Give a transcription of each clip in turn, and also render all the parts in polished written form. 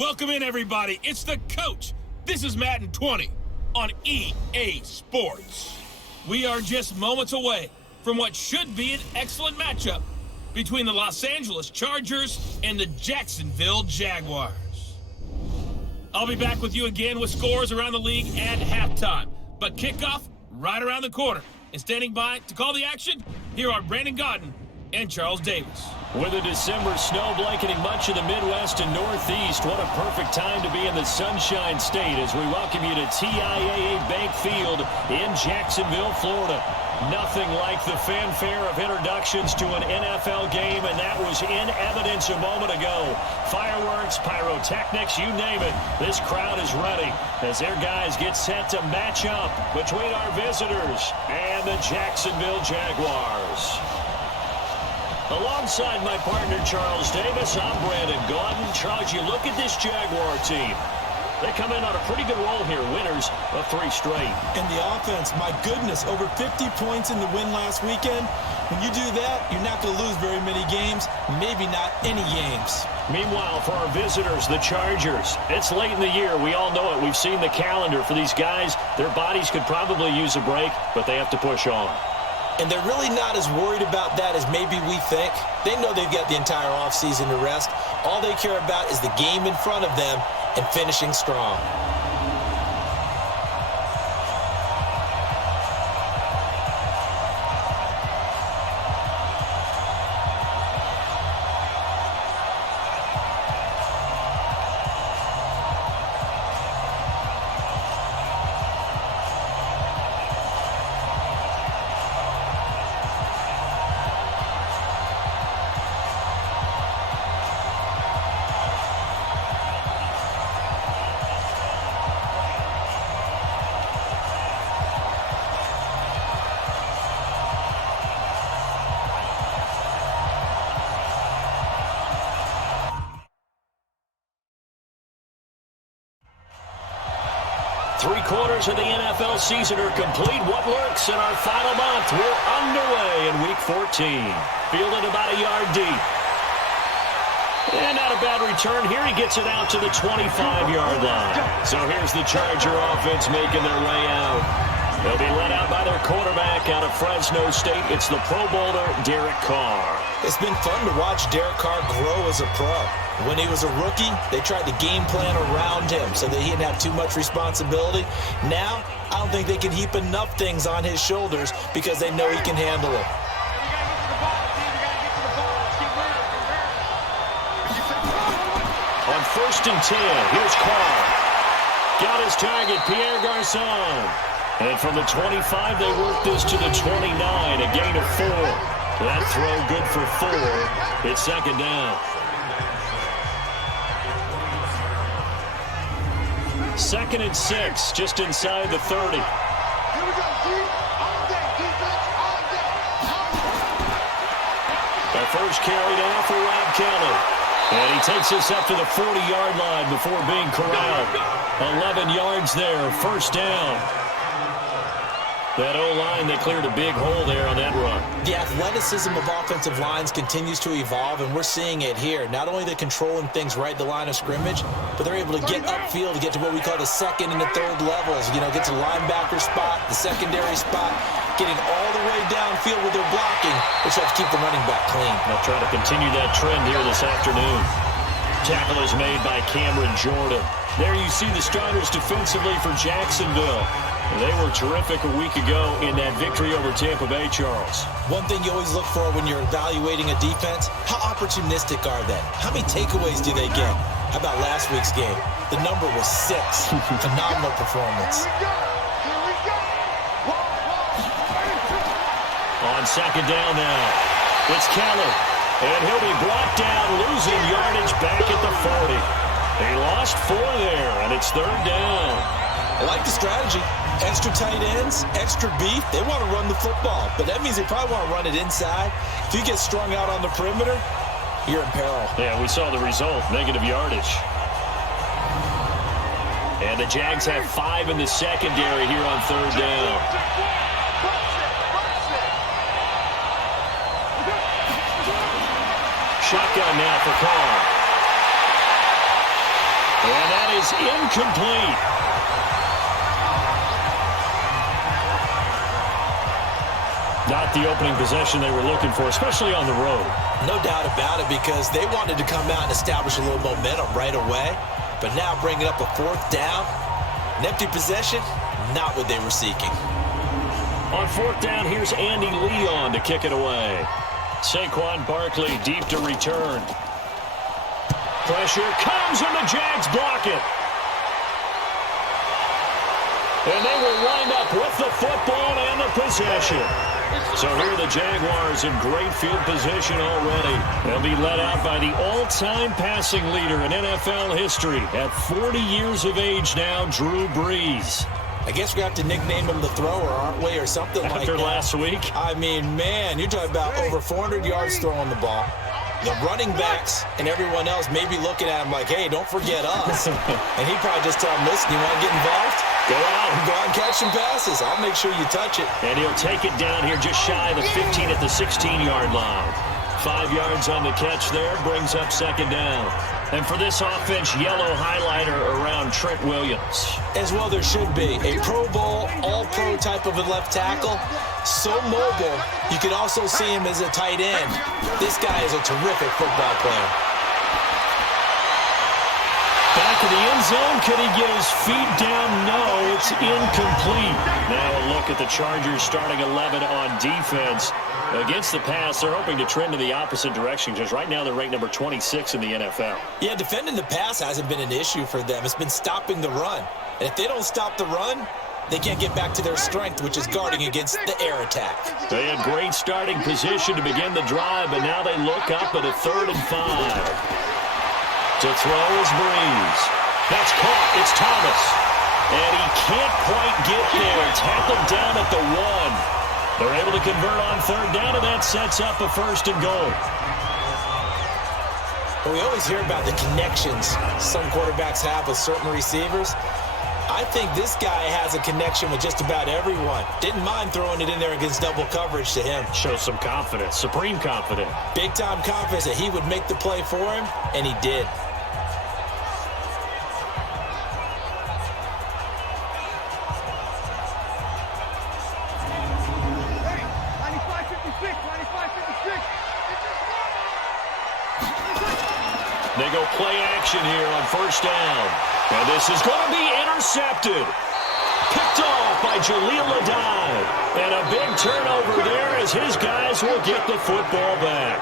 Welcome in, everybody. It's the coach. This is Madden 20 on EA Sports. We are just moments away from what should be an excellent matchup between the Los Angeles Chargers and the Jacksonville Jaguars. I'll be back with you again with scores around the league at halftime, but kickoff right around the corner. And standing by to call the action, here are Brandon Godden and Charles Davis. With a December snow blanketing much of the Midwest and Northeast, what a perfect time to be in the Sunshine State as we welcome you to TIAA Bank Field in Jacksonville, Florida. Nothing like the fanfare of introductions to an NFL game, and that was in evidence a moment ago. Fireworks, pyrotechnics, you name it. This crowd is ready as their guys get set to match up between our visitors and the Jacksonville Jaguars. Alongside my partner, Charles Davis, I'm Brandon Godden. Charles, you look at this Jaguar team. They come in on a pretty good roll here, winners of 3 straight. And the offense, my goodness, over 50 points in the win last weekend. When you do that, you're not going to lose very many games, maybe not any games. Meanwhile, for our visitors, the Chargers, it's late in the year. We all know it. We've seen the calendar for these guys. Their bodies could probably use a break, but they have to push on. And they're really not as worried about that as maybe we think. They know they've got the entire offseason to rest. All they care about is the game in front of them and finishing strong. Three-quarters of the NFL season are complete. What works in our final month? We're underway in Week 14. Fielded about a yard deep. And not a bad return here. He gets it out to the 25-yard line. So here's the Charger offense making their way out. They'll be led out by their quarterback out of Fresno State. It's the Pro Bowler, Derek Carr. It's been fun to watch Derek Carr grow as a pro. When he was a rookie, they tried to game plan around him so that he didn't have too much responsibility. Now, I don't think they can heap enough things on his shoulders because they know he can handle it. On 1st and 10, here's Carr. Got his target, Pierre Garçon. And from the 25, they work this to the 29, a gain of 4. That throw good for 4. It's second down. Second and 6, just inside the 30. Here we go, deep, all day, defense, all day. The first carry down for Rob Kelly. And he takes us up to the 40-yard line before being corralled. 11 yards there, first down. That O-line, they cleared a big hole there on that run. The athleticism of offensive lines continues to evolve, and we're seeing it here. Not only are they controlling things right at the line of scrimmage, but they're able to get upfield to get to what we call the second and the third levels. You know, get to the linebacker spot, the secondary spot, getting all the way downfield with their blocking, which helps keep the running back clean. They'll try to continue that trend here this afternoon. Tackle is made by Cameron Jordan. There you see the starters defensively for Jacksonville. They were terrific a week ago in that victory over Tampa Bay, Charles. One thing you always look for when you're evaluating a defense, how opportunistic are they? How many takeaways do they get? How about last week's game? The number was 6. Phenomenal performance. Here we go. On second down now, it's Kelly. And he'll be brought down, losing yardage back at the 40. He lost 4 there, and it's third down. I like the strategy. Extra tight ends, extra beef. They want to run the football, but that means they probably want to run it inside. If you get strung out on the perimeter, you're in peril. Yeah, we saw the result, negative yardage. And the Jags have 5 in the secondary here on third down. Shotgun now for Carr. is incomplete. Not the opening possession they were looking for, especially on the road. No doubt about it, because they wanted to come out and establish a little momentum right away. But now bringing up a fourth down, an empty possession, not what they were seeking. On fourth down, here's Andy Leon to kick it away. Saquon Barkley deep to return. Pressure comes and the Jags block it. And they will wind up with the football and the possession. So here are the Jaguars in great field position already. They'll be led out by the all-time passing leader in NFL history at 40 years of age now, Drew Brees. I guess we have to nickname him the thrower, aren't we, or something like that. After last week? I mean, man, you're talking about over 400 yards throwing the ball. The running backs and everyone else may be looking at him like, hey, don't forget us. And he'd probably just tell him, listen, you want to get involved? Go out and catch some passes. I'll make sure you touch it. And he'll take it down here just shy of the 15 at the 16-yard line. 5 yards on the catch there, brings up second down. And for this offense, yellow highlighter around Trent Williams. As well there should be. A Pro Bowl, all-pro type of a left tackle. So mobile, you could also see him as a tight end. This guy is a terrific football player. Back of the end zone. Could he get his feet down? No, it's incomplete. Now a look at the Chargers starting 11 on defense. Against the pass, they're hoping to trend in the opposite direction because right now they're ranked number 26 in the NFL. Yeah, defending the pass hasn't been an issue for them. It's been stopping the run. And if they don't stop the run, they can't get back to their strength, which is guarding against the air attack. They had great starting position to begin the drive, but now they look up at a 3rd and 5. To throw is Breeze. That's caught. It's Thomas. And he can't quite get there. Tackled down at the 1. They're able to convert on 3rd down, and that sets up a 1st and goal. Well, we always hear about the connections some quarterbacks have with certain receivers. I think this guy has a connection with just about everyone. Didn't mind throwing it in there against double coverage to him. Shows some confidence, supreme confidence. Big-time confidence that he would make the play for him, and he did. They go play action here on 1st down. And this is going to be intercepted. Picked off by Jaleel Adai. And a big turnover there as his guys will get the football back.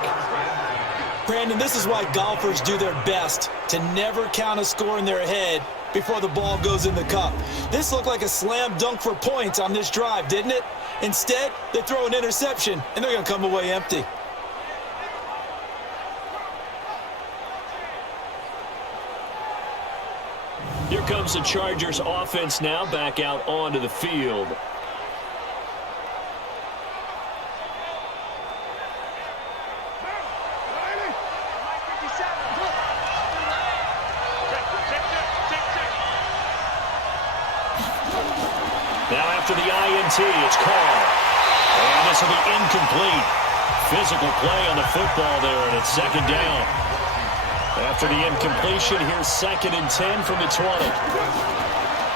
Brandon, this is why golfers do their best to never count a score in their head before the ball goes in the cup. This looked like a slam dunk for points on this drive, didn't it? Instead, they throw an interception, and they're going to come away empty. Here comes the Chargers offense now back out onto the field. Now after the INT, it's called. And this will be incomplete. Physical play on the football there, and it's 2nd down. After the incompletion, here's 2nd and 10 from the 20.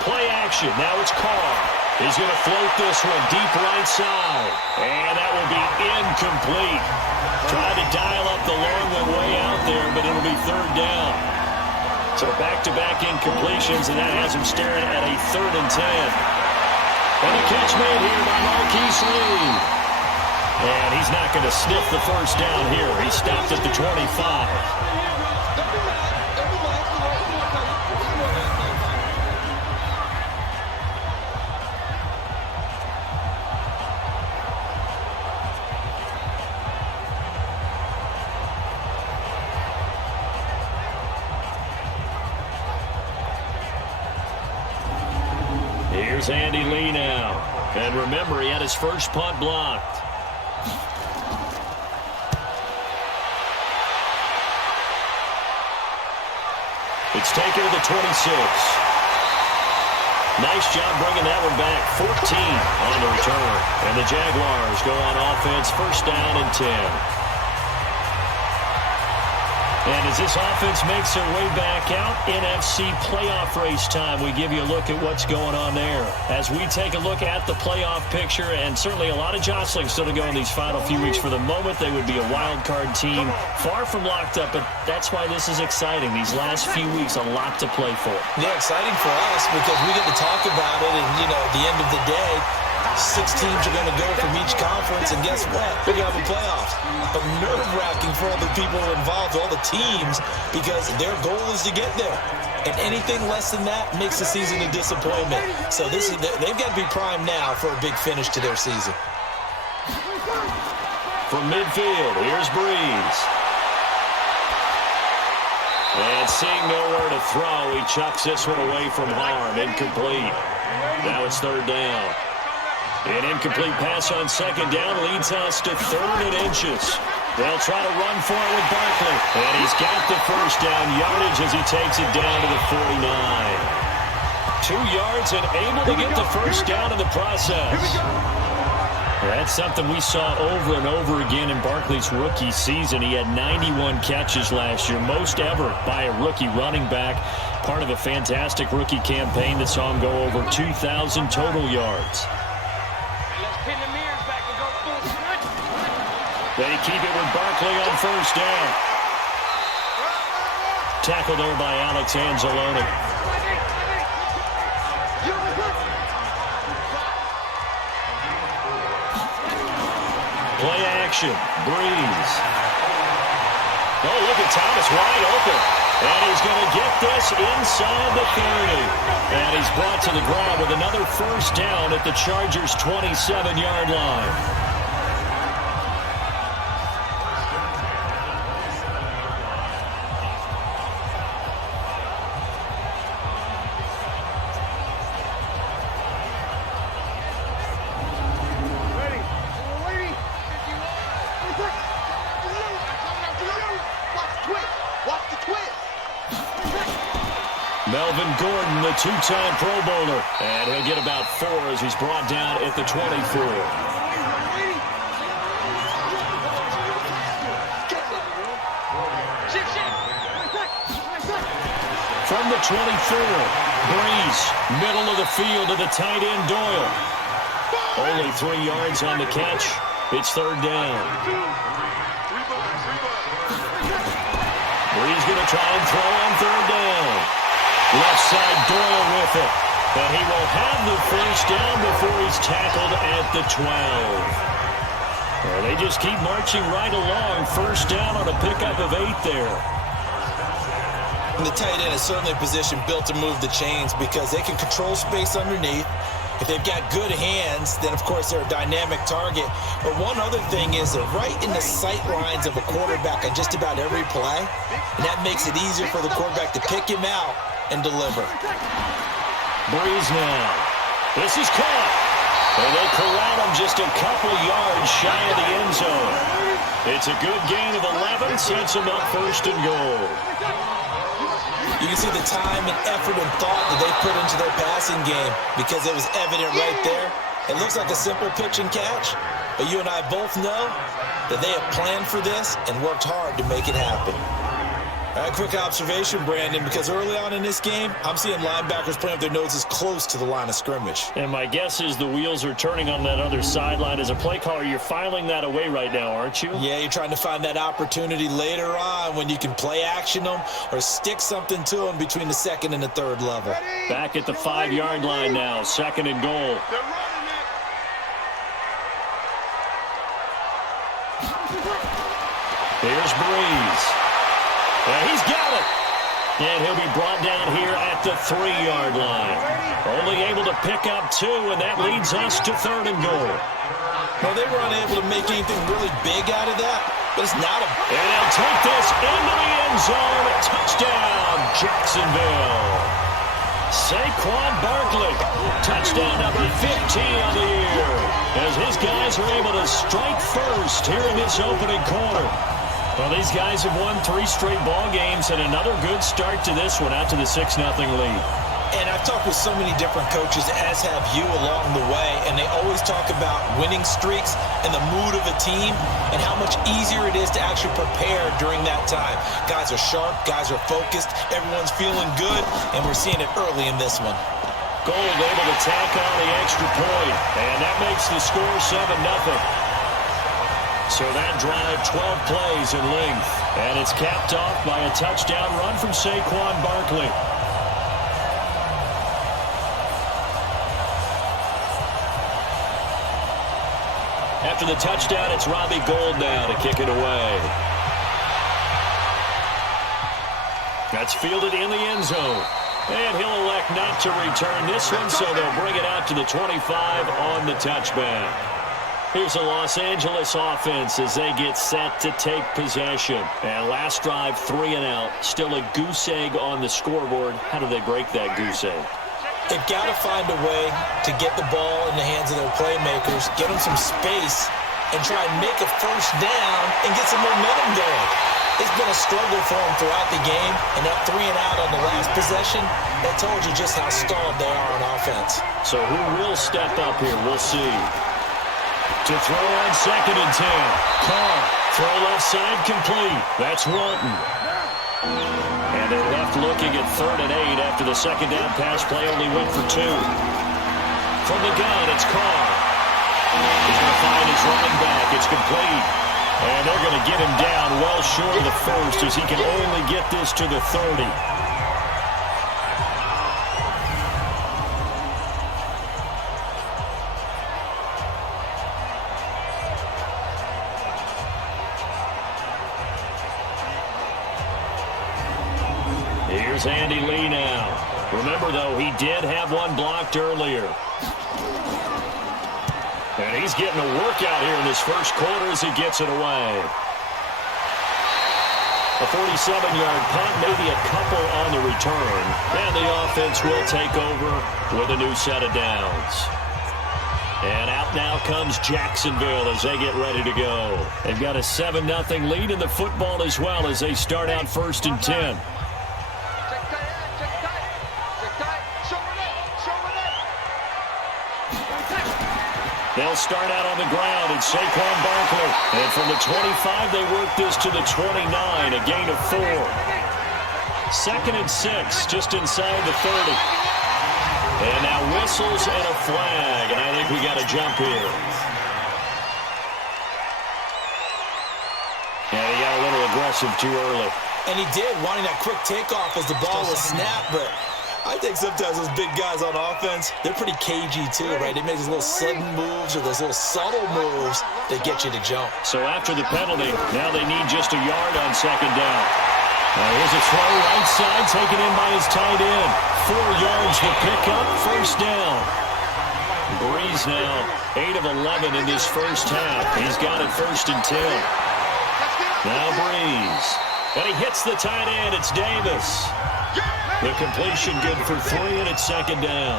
Play action. Now it's Carr. He's going to float this one deep right side. And that will be incomplete. Tried to dial up the long one way out there, but it'll be 3rd down. So back-to-back incompletions, and that has him staring at a 3rd and 10. And the catch made here by Marquise Lee. And he's not going to sniff the 1st down here. He stopped at the 25. Here's Andy Lee now. And remember, he had his first punt blocked. It's taken to the 26. Nice job bringing that one back. 14 on the return. And the Jaguars go on offense, 1st down and 10. And as this offense makes their way back out, NFC playoff race time, we give you a look at what's going on there. As we take a look at the playoff picture, and certainly a lot of jostling still to go in these final few weeks. For the moment, they would be a wild card team, far from locked up, but that's why this is exciting. These last few weeks, a lot to play for. Yeah, exciting for us because we get to talk about it, and, you know, at the end of the day, 6 teams are going to go from each conference, and guess what? We're going to have a playoffs. But nerve-wracking for all the people involved, all the teams, because their goal is to get there. And anything less than that makes the season a disappointment. So they've got to be primed now for a big finish to their season. From midfield, here's Breeze. And seeing nowhere to throw, he chucks this one away from harm. Incomplete. Now it's third down. An incomplete pass on second down leads us to 3rd and inches. They'll try to run for it with Barkley. And he's got the first down yardage as he takes it down to the 49. 2 yards and able to get the first down in the process. That's something we saw over and over again in Barkley's rookie season. He had 91 catches last year, most ever by a rookie running back. Part of a fantastic rookie campaign that saw him go over 2,000 total yards. They keep it with Barkley on first down. Tackled there by Alex Anzalone. Play action. Breeze. Oh, look at Thomas wide open. And he's going to get this inside the 30. And he's brought to the ground with another first down at the Chargers' 27-yard line. Melvin Gordon, the 2-time Pro Bowler. And he'll get about 4 as he's brought down at the 24. From the 24, Breeze, middle of the field to the tight end Doyle. Only 3 yards on the catch. It's third down. Breeze going to try and throw on third down. Left side Doyle with it. But he will have the first down before he's tackled at the 12. Well, they just keep marching right along. First down on a pickup of 8 there. And the tight end is certainly a position built to move the chains because they can control space underneath. If they've got good hands, then, of course, they're a dynamic target. But one other thing is they're right in the sight lines of a quarterback on just about every play. And that makes it easier for the quarterback to pick him out and deliver. Breeze now. This is caught. And they corral him just a couple yards shy of the end zone. It's a good gain of 11, sets him up first and goal. You can see the time and effort and thought that they put into their passing game because it was evident right there. It looks like a simple pitch and catch, but you and I both know that they have planned for this and worked hard to make it happen. All right, quick observation, Brandon, because early on in this game, I'm seeing linebackers putting up their noses close to the line of scrimmage. And my guess is the wheels are turning on that other sideline. As a play caller, you're filing that away right now, aren't you? Yeah, you're trying to find that opportunity later on when you can play action them or stick something to them between the 2nd and the 3rd level. Back at the 5-yard line now, 2nd and goal. Here's Breeze. And he's got it. And he'll be brought down here at the 3-yard line. Only able to pick up 2, and that leads us to 3rd and goal. Well, they were unable to make anything really big out of that, but it's not a... And they'll take this into the end zone. Touchdown, Jacksonville. Saquon Barkley, touchdown number 15 on the year, as his guys are able to strike first here in this opening quarter. Well, these guys have won 3 straight ball games and another good start to this one out to the 6-0 lead. And I've talked with so many different coaches, as have you along the way, and they always talk about winning streaks and the mood of a team and how much easier it is to actually prepare during that time. Guys are sharp, guys are focused, everyone's feeling good, and we're seeing it early in this one. Gold able to tack on the extra point, and that makes the score 7-0. So that drive, 12 plays in length, and it's capped off by a touchdown run from Saquon Barkley. After the touchdown, it's Robbie Gould now to kick it away. That's fielded in the end zone. And he'll elect not to return this one, so they'll bring it out to the 25 on the touchback. Here's the Los Angeles offense as they get set to take possession. And last drive, 3 and out. Still a goose egg on the scoreboard. How do they break that goose egg? They've got to find a way to get the ball in the hands of their playmakers, get them some space, and try and make a first down and get some momentum going. It's been a struggle for them throughout the game, and that 3 and out on the last possession, that told you just how stalled they are on offense. So who will step up here? We'll see. To throw on 2nd and 10. Carr, throw left side complete. That's Walton. And they're left looking at 3rd and 8 after the second down pass play only went for 2. From the gun, it's Carr. He's going to find his running back. It's complete. And they're going to get him down well short of the first as he can only get this to the 30. Here's Andy Lee now. Remember, though, he did have one blocked earlier. And he's getting a workout here in this first quarter as he gets it away. A 47-yard punt, maybe a couple on the return. And the offense will take over with a new set of downs. And out now comes Jacksonville as they get ready to go. They've got a 7-0 lead in the football as well as they start out 1st and 10. They'll start out on the ground, and Saquon Barkley. And from the 25, they work this to the 29, a gain of 4. 2nd and 6, just inside the 30. And now whistles and a flag, and I think we got a jump here. Yeah, he got a little aggressive too early. And he did, wanting that quick takeoff as the ball was snapped, but I think sometimes those big guys on offense, they're pretty cagey too, right? They make those little sudden moves or those little subtle moves that get you to jump. So after the penalty, now they need just a yard on 2nd down. Here's a throw right side, taken in by his tight end. 4 yards to pick up, 1st down. Breeze now, 8 of 11 in this first half. He's got it 1st and 10. Now Breeze. And he hits the tight end, it's Davis. The completion good for 3, and it's 2nd down.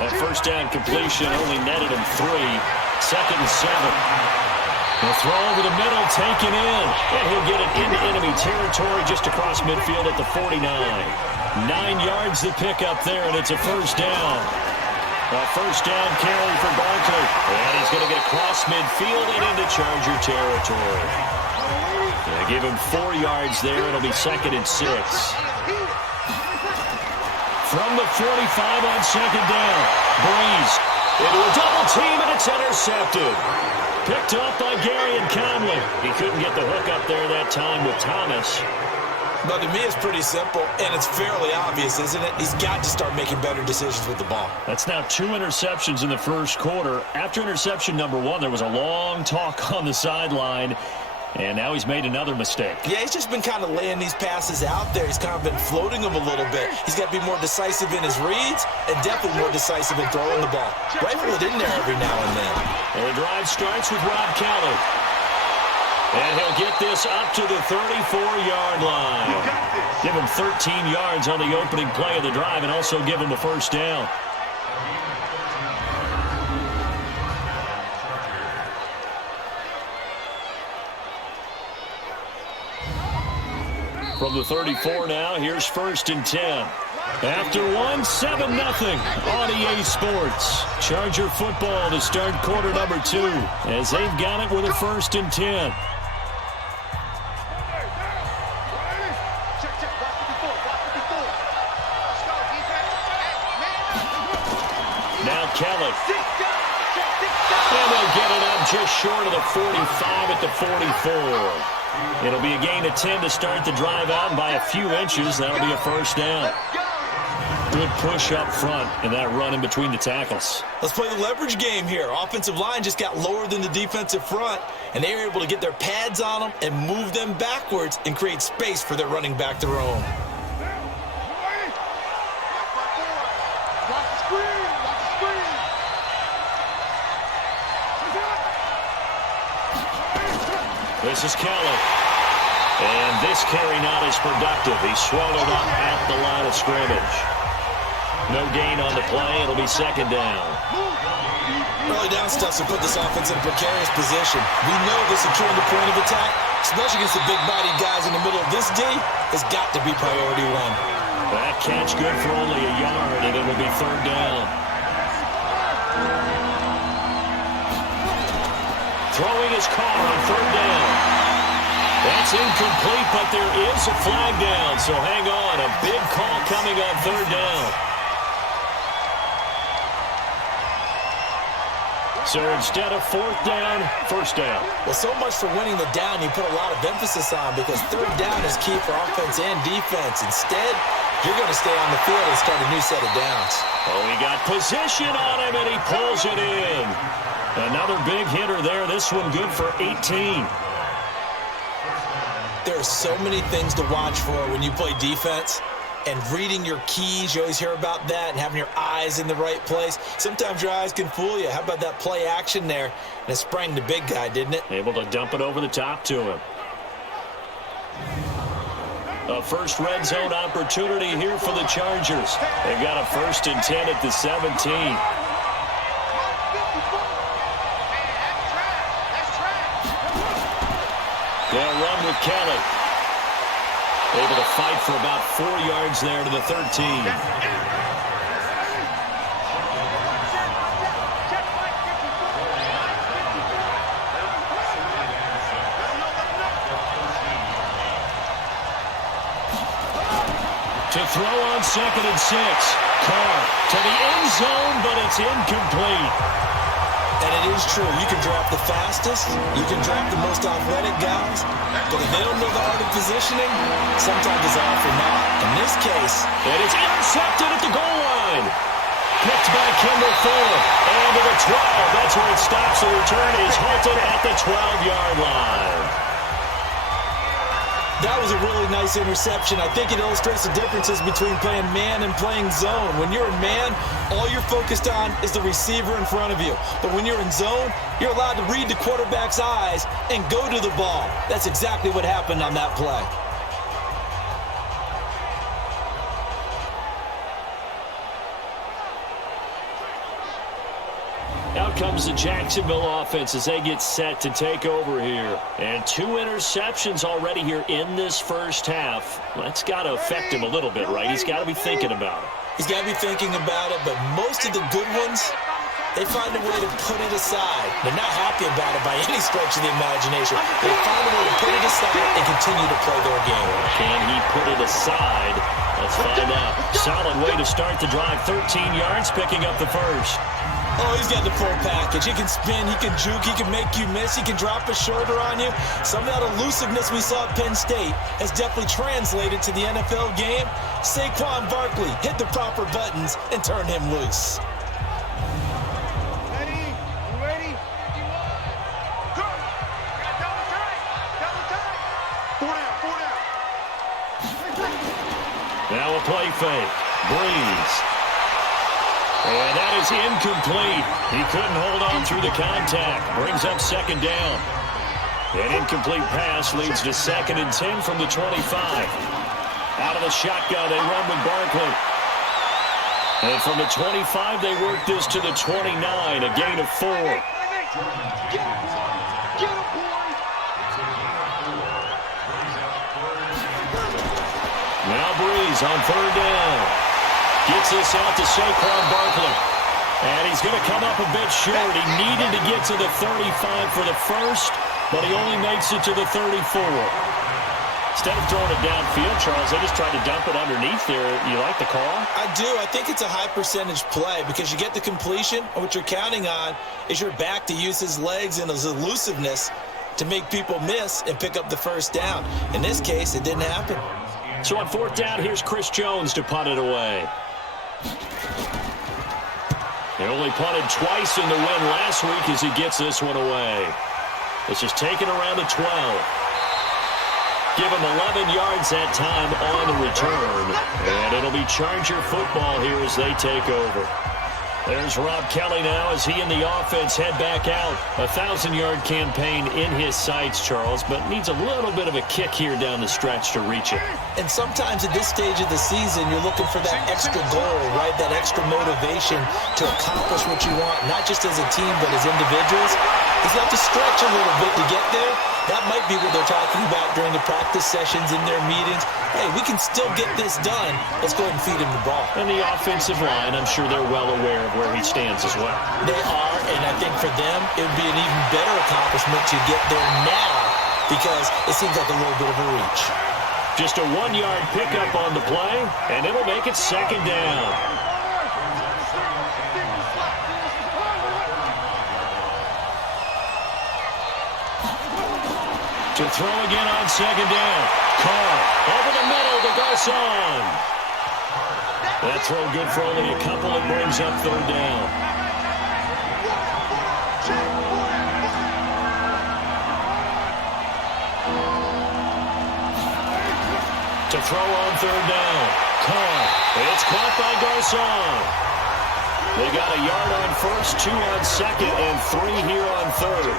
That 1st down completion only netted him 3. 2nd and 7. The throw over the middle, taken in. And he'll get it into enemy territory just across midfield at the 49. 9 yards to pick up there, and it's a 1st down. A 1st down carry for Barkley. And he's going to get across midfield and into Charger territory. They give him 4 yards there. It'll be 2nd and 6. From the 45 on 2nd down. Breeze into a double team, and it's intercepted. Picked off by Gary and Conley. He couldn't get the hook up there that time with Thomas. But to me, it's pretty simple, and it's fairly obvious, isn't it? He's got to start making better decisions with the ball. That's now 2 interceptions in the first quarter. After interception number 1, there was a long talk on the sideline. And now he's made another mistake. Yeah, he's just been kind of laying these passes out there. He's kind of been floating them a little bit. He's got to be more decisive in his reads and definitely more decisive in throwing the ball. Rifle it in there every now and then. And the drive starts with Rob Kelly. And he'll get this up to the 34-yard line. Give him 13 yards on the opening play of the drive and also give him a 1st down. From the 34 now, here's 1st and 10. After one, 7-0 on EA Sports. Charger football to start quarter number 2 as they've got it with a 1st and 10. Now Kelly. And they'll get it up just short of the 45 at the 44. It'll be a gain of 10 to start the drive out, and by a few inches, that'll be a 1st down. Good push up front and that run in between the tackles. Let's play the leverage game here. Offensive line just got lower than the defensive front, and they were able to get their pads on them and move them backwards and create space for their running back to roam. This is Kelly. And this carry not as productive. He's swallowed up at the line of scrimmage. No gain on the play. It'll be 2nd down. Early down stuff will put this offense in a precarious position. We know the securing the point of attack, especially against the big-bodied guys in the middle of this D, has got to be priority 1. That catch good for only a yard, and it'll be 3rd down. Throwing his car on 3rd down. That's incomplete, but there is a flag down, so hang on. A big call coming on 3rd down. So instead of 4th down, 1st down. Well, so much for winning the down you put a lot of emphasis on, because 3rd down is key for offense and defense. Instead, you're going to stay on the field and start a new set of downs. Oh, he got position on him, and he pulls it in. Another big hitter there. This one good for 18. There are so many things to watch for when you play defense. And reading your keys, you always hear about that, and having your eyes in the right place. Sometimes your eyes can fool you. How about that play action there? And it sprang the big guy, didn't it? Able to dump it over the top to him. A first red zone opportunity here for the Chargers. They've got a 1st and 10 at the 17. They'll run with Kelly. Able to fight for about 4 yards there to the 13. To throw on 2nd and 6. Carr to the end zone, but it's incomplete. And it is true. You can draft the fastest. You can draft the most athletic guys. But if they don't know the art of positioning, sometimes it's all for naught. In this case, it is intercepted at the goal line. Picked by Kendall Fuller. And to the 12. That's where it stops. The return is halted at the 12-yard line. That was a really nice interception. I think it illustrates the differences between playing man and playing zone. When you're in man, all you're focused on is the receiver in front of you. But when you're in zone, you're allowed to read the quarterback's eyes and go to the ball. That's exactly what happened on that play. Out comes the Jacksonville offense as they get set to take over here. And 2 interceptions already here in this first half. That's got to affect him a little bit, right? He's got to be thinking about it. He's got to be thinking about it, but most of the good ones, they find a way to put it aside. They're not happy about it by any stretch of the imagination. They find a way to put it aside and continue to play their game. Can he put it aside? Let's find out. Solid way to start the drive. 13 yards, picking up the 1st. Oh, he's got the full package. He can spin, he can juke, he can make you miss, he can drop a shoulder on you. Some of that elusiveness we saw at Penn State has definitely translated to the NFL game. Saquon Barkley hit the proper buttons and turned him loose. Ready? Go! Double tight! 4 down. Now a play fake. Breeze. And that is incomplete. He couldn't hold on through the contact. Brings up 2nd down. An incomplete pass leads to 2nd and 10 from the 25. Out of the shotgun, they run with Barkley. And from the 25, they work this to the 29, a gain of 4. Now Breeze on 3rd down. Gets this out to Saquon Barkley. And he's going to come up a bit short. He needed to get to the 35 for the first, but he only makes it to the 34. Instead of throwing it downfield, Charles, they just tried to dump it underneath there. You like the call? I do. I think it's a high-percentage play because you get the completion, and what you're counting on is your back to use his legs and his elusiveness to make people miss and pick up the first down. In this case, it didn't happen. So on fourth down, here's Chris Jones to punt it away. They only punted twice in the win last week as he gets this one away. This is taken around the 12. Give him 11 yards that time on the return. And it'll be Charger football here as they take over. There's Rob Kelly now as he and the offense head back out. A 1,000-yard campaign in his sights, Charles, but needs a little bit of a kick here down the stretch to reach it. And sometimes at this stage of the season, you're looking for that extra goal, right? That extra motivation to accomplish what you want, not just as a team, but as individuals. He's got to stretch a little bit to get there. That might be what they're talking about during the practice sessions in their meetings. Hey, we can still get this done. Let's go ahead and feed him the ball. And the offensive line, I'm sure they're well aware of where he stands as well. They are, and I think for them, it would be an even better accomplishment to get there now because it seems like a little bit of a reach. Just a 1-yard pickup on the play, and it'll make it second down. To throw again on second down. Carr over the middle to Garcon. That throw good for only a couple. It brings up third down. To throw on third down. Carr. It's caught by Garcon. They got a yard on first, 2 on second, and 3 here on third.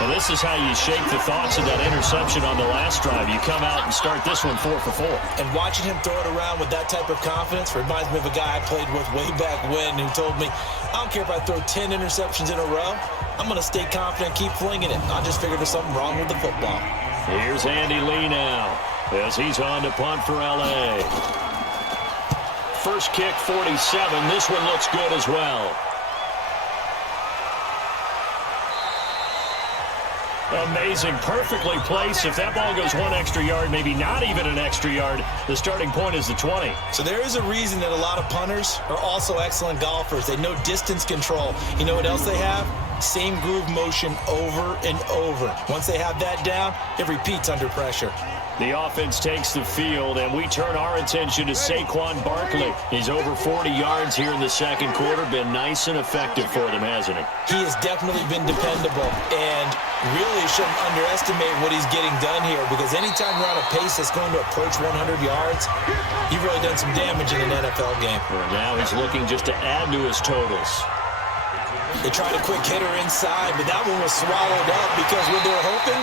Well, this is how you shake the thoughts of that interception on the last drive. You come out and start this one 4 for 4. And watching him throw it around with that type of confidence reminds me of a guy I played with way back when who told me, I don't care if I throw 10 interceptions in a row. I'm going to stay confident and keep flinging it. I just figured there's something wrong with the football. Here's Andy Lee now as he's on to punt for L.A. First kick, 47. This one looks good as well. Amazing, perfectly placed. If that ball goes 1 extra yard, maybe not even an extra yard, the starting point is the 20. So there is a reason that a lot of punters are also excellent golfers. They know distance control. You know what else they have? Same groove motion over and over. Once they have that down, it repeats under pressure. The offense takes the field, and we turn our attention to Saquon Barkley. He's over 40 yards here in the second quarter. Been nice and effective for them, hasn't he? He has definitely been dependable, and really shouldn't underestimate what he's getting done here, because anytime you're on a pace that's going to approach 100 yards, you've really done some damage in an NFL game. And now he's looking just to add to his totals. They tried a quick hitter inside, but that one was swallowed up because what they're hoping,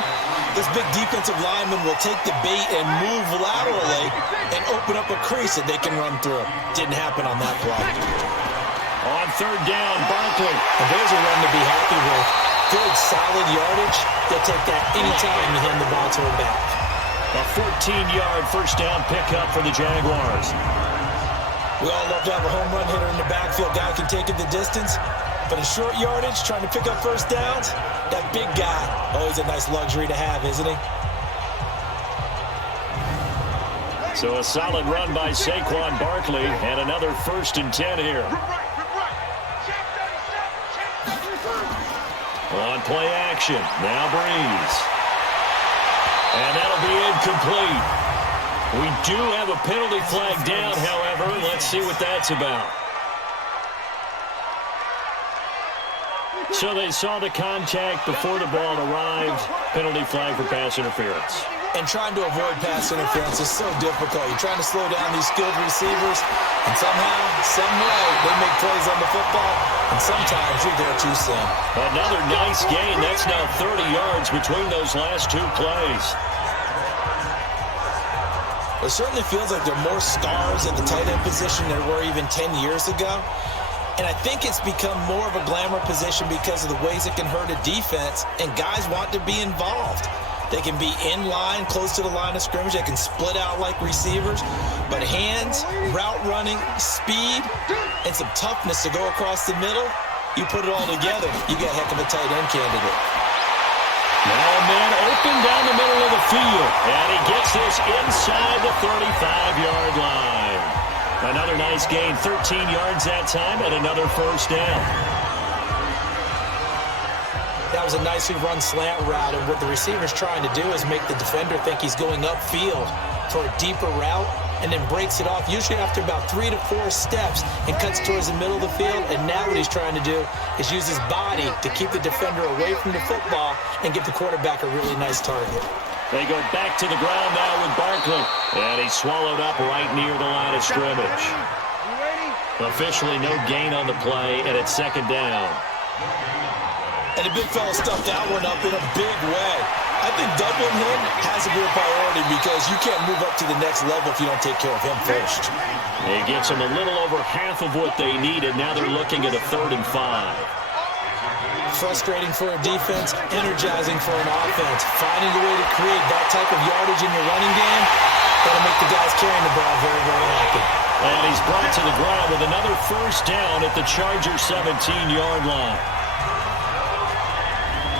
this big defensive lineman will take the bait and move laterally and open up a crease that they can run through. Didn't happen on that play. On third down, Barkley. And there's a run to be happy with. Good, solid yardage. They'll take that anytime you hand the ball to him back. A 14-yard first down pickup for the Jaguars. We all love to have a home run hitter in the backfield. Guy can take it the distance. But in short yardage, trying to pick up first downs, that big guy, always a nice luxury to have, isn't he? So a solid run by Saquon Barkley and another 1st and 10 here. On play action, now Breeze. And that'll be incomplete. We do have a penalty flag down, however. Let's see what that's about. So they saw the contact before the ball arrived. Penalty flag for pass interference. And trying to avoid pass interference is so difficult. You're trying to slow down these skilled receivers, and somehow, some way, they make plays on the football, and sometimes you're there too soon. Another nice gain. That's now 30 yards between those last 2 plays. It certainly feels like there are more stars at the tight end position than there were even 10 years ago. And I think it's become more of a glamour position because of the ways it can hurt a defense, and guys want to be involved. They can be in line, close to the line of scrimmage. They can split out like receivers. But hands, route running, speed, and some toughness to go across the middle, you put it all together, you got a heck of a tight end candidate. Now a man open down the middle of the field. And he gets this inside the 35-yard line. Another nice gain, 13 yards that time, and another first down. That was a nicely run slant route, and what the receiver's trying to do is make the defender think he's going upfield for a deeper route, and then breaks it off, usually after about 3 to 4 steps, and cuts towards the middle of the field. And now what he's trying to do is use his body to keep the defender away from the football and give the quarterback a really nice target. They go back to the ground now with Barkley, and he's swallowed up right near the line of scrimmage. Officially no gain on the play, and it's second down. And the big fella stuffed that one up in a big way. I think doubling him has to be a priority because you can't move up to the next level if you don't take care of him first. He gets them a little over half of what they needed. Now they're looking at a 3rd and 5. Frustrating for a defense, energizing for an offense. Finding a way to create that type of yardage in your running game, that'll make the guys carrying the ball very, very happy. And he's brought to the ground with another first down at the Chargers' 17-yard line.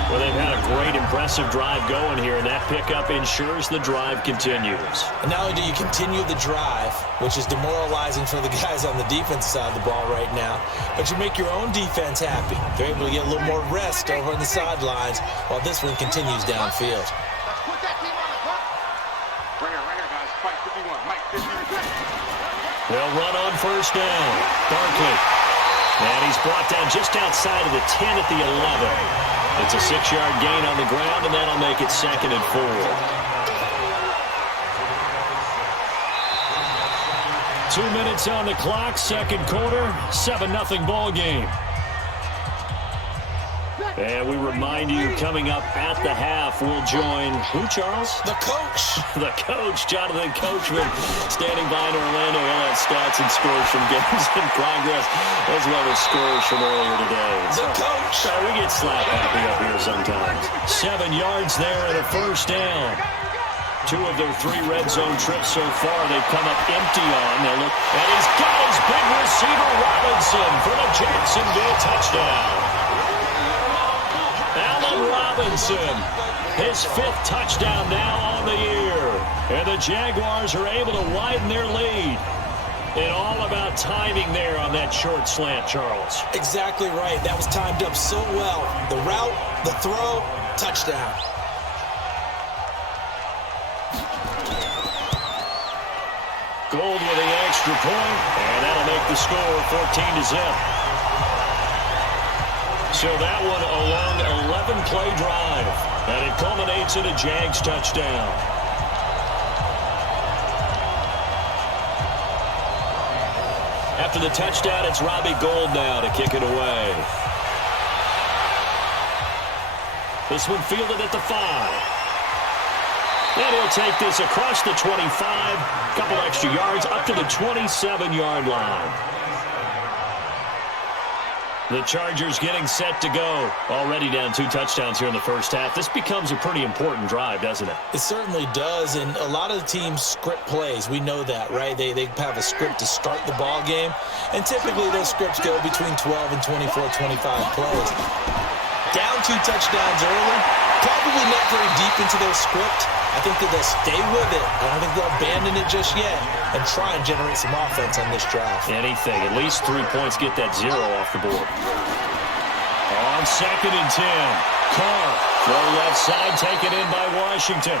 Well, they've had a great, impressive drive going here, and that pickup ensures the drive continues. And not only do you continue the drive, which is demoralizing for the guys on the defense side of the ball right now, but you make your own defense happy. They're able to get a little more rest over on the sidelines while this one continues downfield. Let's put that team on the clock. Right here, guys. Fight 51. Mike 51. They'll run on first down. Barkley. And he's brought down just outside of the 10 at the 11. It's a 6-yard gain on the ground, and that'll make it 2nd and 4. 2 minutes on the clock, second quarter, 7-0 ball game. And we remind you, coming up at the half, we'll join who, Charles? The coach. The coach, Jonathan Coachman, standing by in Orlando. He'll have stats and scores from games in progress, as well as scores from earlier today. The coach. So we get slap happy up here sometimes. 7 yards there and a first down. 2 of their 3 red zone trips so far, they've come up empty on. They'll look, and he's got his big receiver, Robinson, for the Jacksonville touchdown. Allen Robinson, his 5th touchdown now on the year. And the Jaguars are able to widen their lead. And all about timing there on that short slant, Charles. Exactly right. That was timed up so well. The route, the throw, touchdown. Gold with the extra point, and that'll make the score 14-0. So that one a long 11-play drive, and it culminates in a Jags touchdown. After the touchdown, it's Robbie Gould now to kick it away. This one fielded at the 5. And he'll take this across the 25, couple extra yards, up to the 27-yard line. The Chargers getting set to go. Already down 2 touchdowns here in the first half. This becomes a pretty important drive, doesn't it? It certainly does, and a lot of the teams script plays. We know that, right? They have a script to start the ball game, and typically those scripts go between 12 and 24, 25 plays. Down 2 touchdowns early, probably not very deep into their script. I think that they'll stay with it. I don't think they'll abandon it just yet and try and generate some offense on this drive. Anything. At least 3 points, get that 0 off the board. On 2nd and 10. Carr, throw left side, taken in by Washington.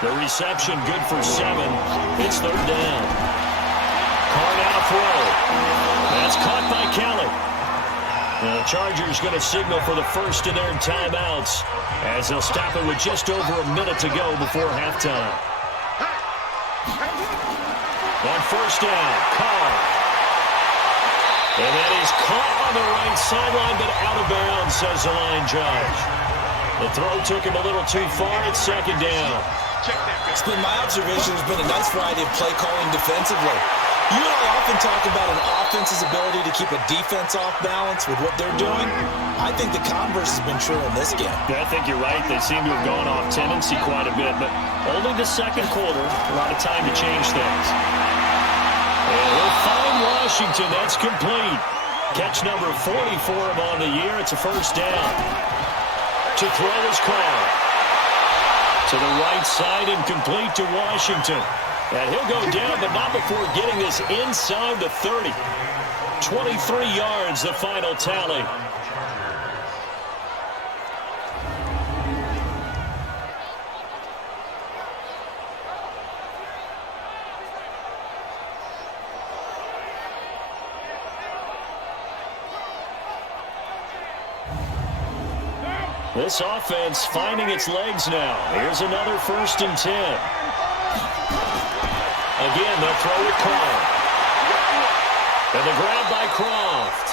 The reception good for 7. It's 3rd down. Carr now throw. That's caught by Kelly. The Chargers going to signal for the first of their timeouts as they'll stop it with just over a minute to go before halftime. On first down, Carr. And that is caught on the right sideline, but out of bounds, says the line judge. The throw took him a little too far. It's 2nd down. It's been my observation there's been a nice variety of play calling defensively. You and I often talk about an offense's ability to keep a defense off balance with what they're doing. I think the converse has been true in this game. Yeah, I think you're right. They seem to have gone off tendency quite a bit, but only the second quarter, a lot of time to change things. And we'll find Washington. That's complete. Catch number 40 for him on the year. It's a first down. To throw is Carr. To the right side and complete to Washington. And he'll go down, but not before getting this inside the 30. 23 yards, the final tally. This offense finding its legs now. Here's another 1st and 10. Again, they'll throw it Carr. And the grab by Croft.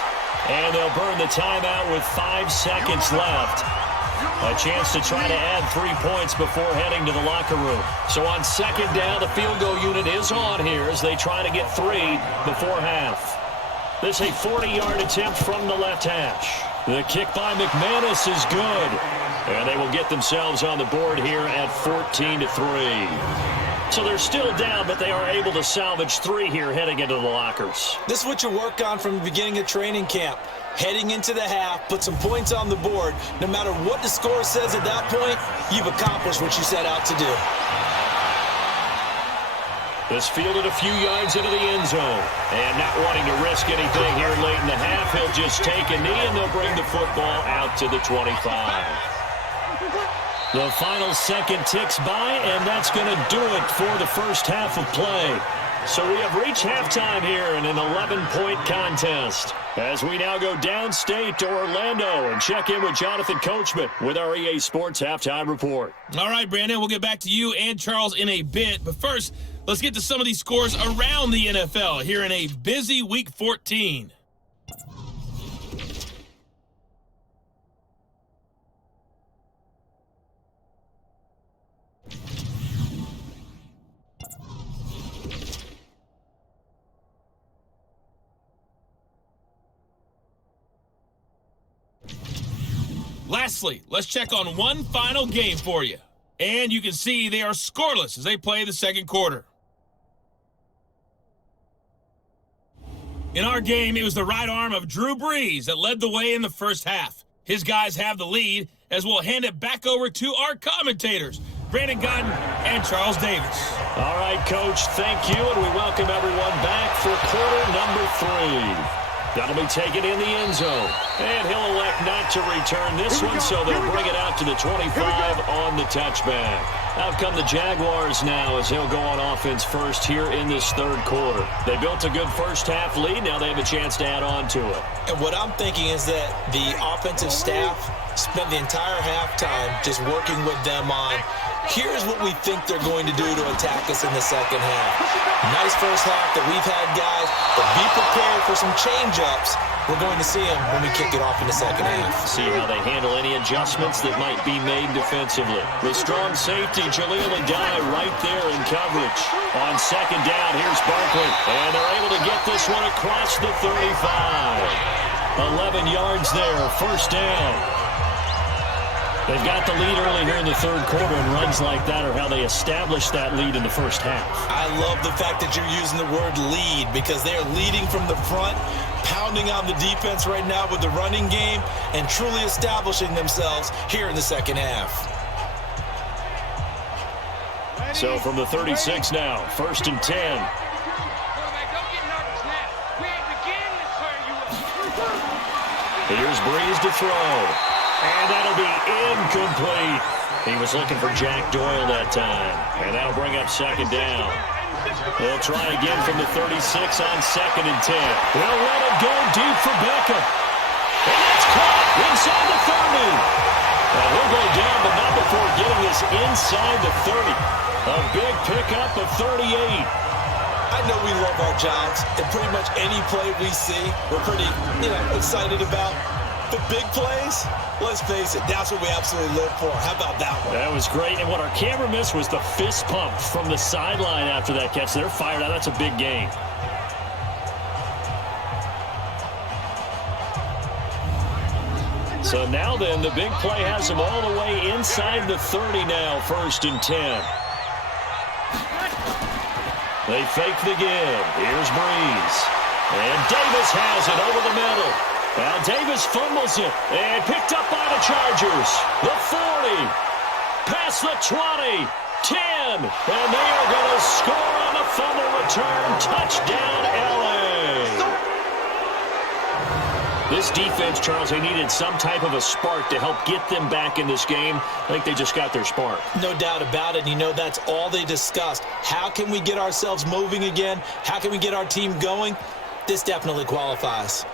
And they'll burn the timeout with 5 seconds left. A chance to try to add 3 points before heading to the locker room. So on 2nd down, the field goal unit is on here as they try to get 3 before half. This is a 40-yard attempt from the left hash. The kick by McManus is good. And they will get themselves on the board here at 14-3. So they're still down, but they are able to salvage 3 here heading into the lockers. This is what you work on from the beginning of training camp. Heading into the half, put some points on the board. No matter what the score says at that point, you've accomplished what you set out to do. This fielded a few yards into the end zone. And not wanting to risk anything here late in the half, he'll just take a knee and they'll bring the football out to the 25. The final second ticks by, and that's going to do it for the first half of play. So we have reached halftime here in an 11-point contest. As we now go downstate to Orlando and check in with Jonathan Coachman with our EA Sports Halftime Report. All right, Brandon, we'll get back to you and Charles in a bit. But first, let's get to some of these scores around the NFL here in a busy Week 14. Lastly, let's check on one final game for you. And you can see they are scoreless as they play the second quarter. In our game, it was the right arm of Drew Brees that led the way in the first half. His guys have the lead as we'll hand it back over to our commentators, Brandon Godden and Charles Davis. All right, Coach, thank you, and we welcome everyone back for quarter number 3. That'll be taken in the end zone. And he'll elect not to return this one, so they'll bring it out to the 25 on the touchback. Out come the Jaguars now as he'll go on offense first here in this third quarter. They built a good first half lead. Now they have a chance to add on to it. And what I'm thinking is that the offensive staff spent the entire halftime just working with them on, here's what we think they're going to do to attack us in the second half. Nice first half that we've had, guys, but be prepared for some change-ups. We're going to see them when we kick it off in the second half. See how they handle any adjustments that might be made defensively. The strong safety, Jaleel Adai, right there in coverage. On second down, here's Barkley. And they're able to get this one across the 35. 11 yards there, first down. They've got the lead early here in the third quarter, and runs like that are how they established that lead in the first half. I love the fact that you're using the word lead because they are leading from the front, pounding on the defense right now with the running game, and truly establishing themselves here in the second half. So from the 36 now, 1st and 10. Here's Brees to throw. And that'll be incomplete. He was looking for Jack Doyle that time. And that'll bring up second down. They'll try again from the 36 on 2nd and 10. They'll let it go deep for Beckham. And that's caught inside the 30. And he'll go down, but not before getting this inside the 30. A big pickup of 38. I know we love our jobs, and pretty much any play we see, we're pretty, excited about. But big plays, let's face it, that's what we absolutely live for. How about that one? That was great. And what our camera missed was the fist pump from the sideline after that catch. They're fired out. That's a big gain. So now then, the big play has them all the way inside the 30 now, 1st and 10. They fake the give. Here's Breeze. And Davis has it over the middle. Now Davis fumbles it. And picked up by the Chargers. The 40. Past the 20. 10. And they are going to score on the fumble return. Touchdown, L.A. This defense, Charles, they needed some type of a spark to help get them back in this game. I think they just got their spark. No doubt about it. You know, that's all they discussed. How can we get ourselves moving again? How can we get our team going? This definitely qualifies.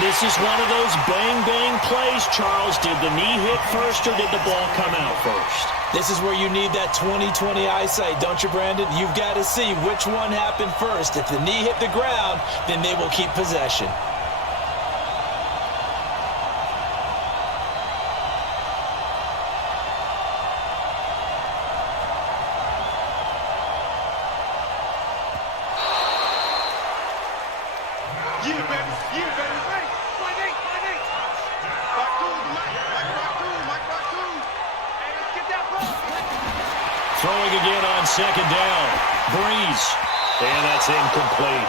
This is one of those bang-bang plays, Charles. Did the knee hit first or did the ball come out first? This is where you need that 20/20 eyesight, don't you, Brandon? You've got to see which one happened first. If the knee hit the ground, then they will keep possession. Throwing again on 2nd down. Breeze. And that's incomplete.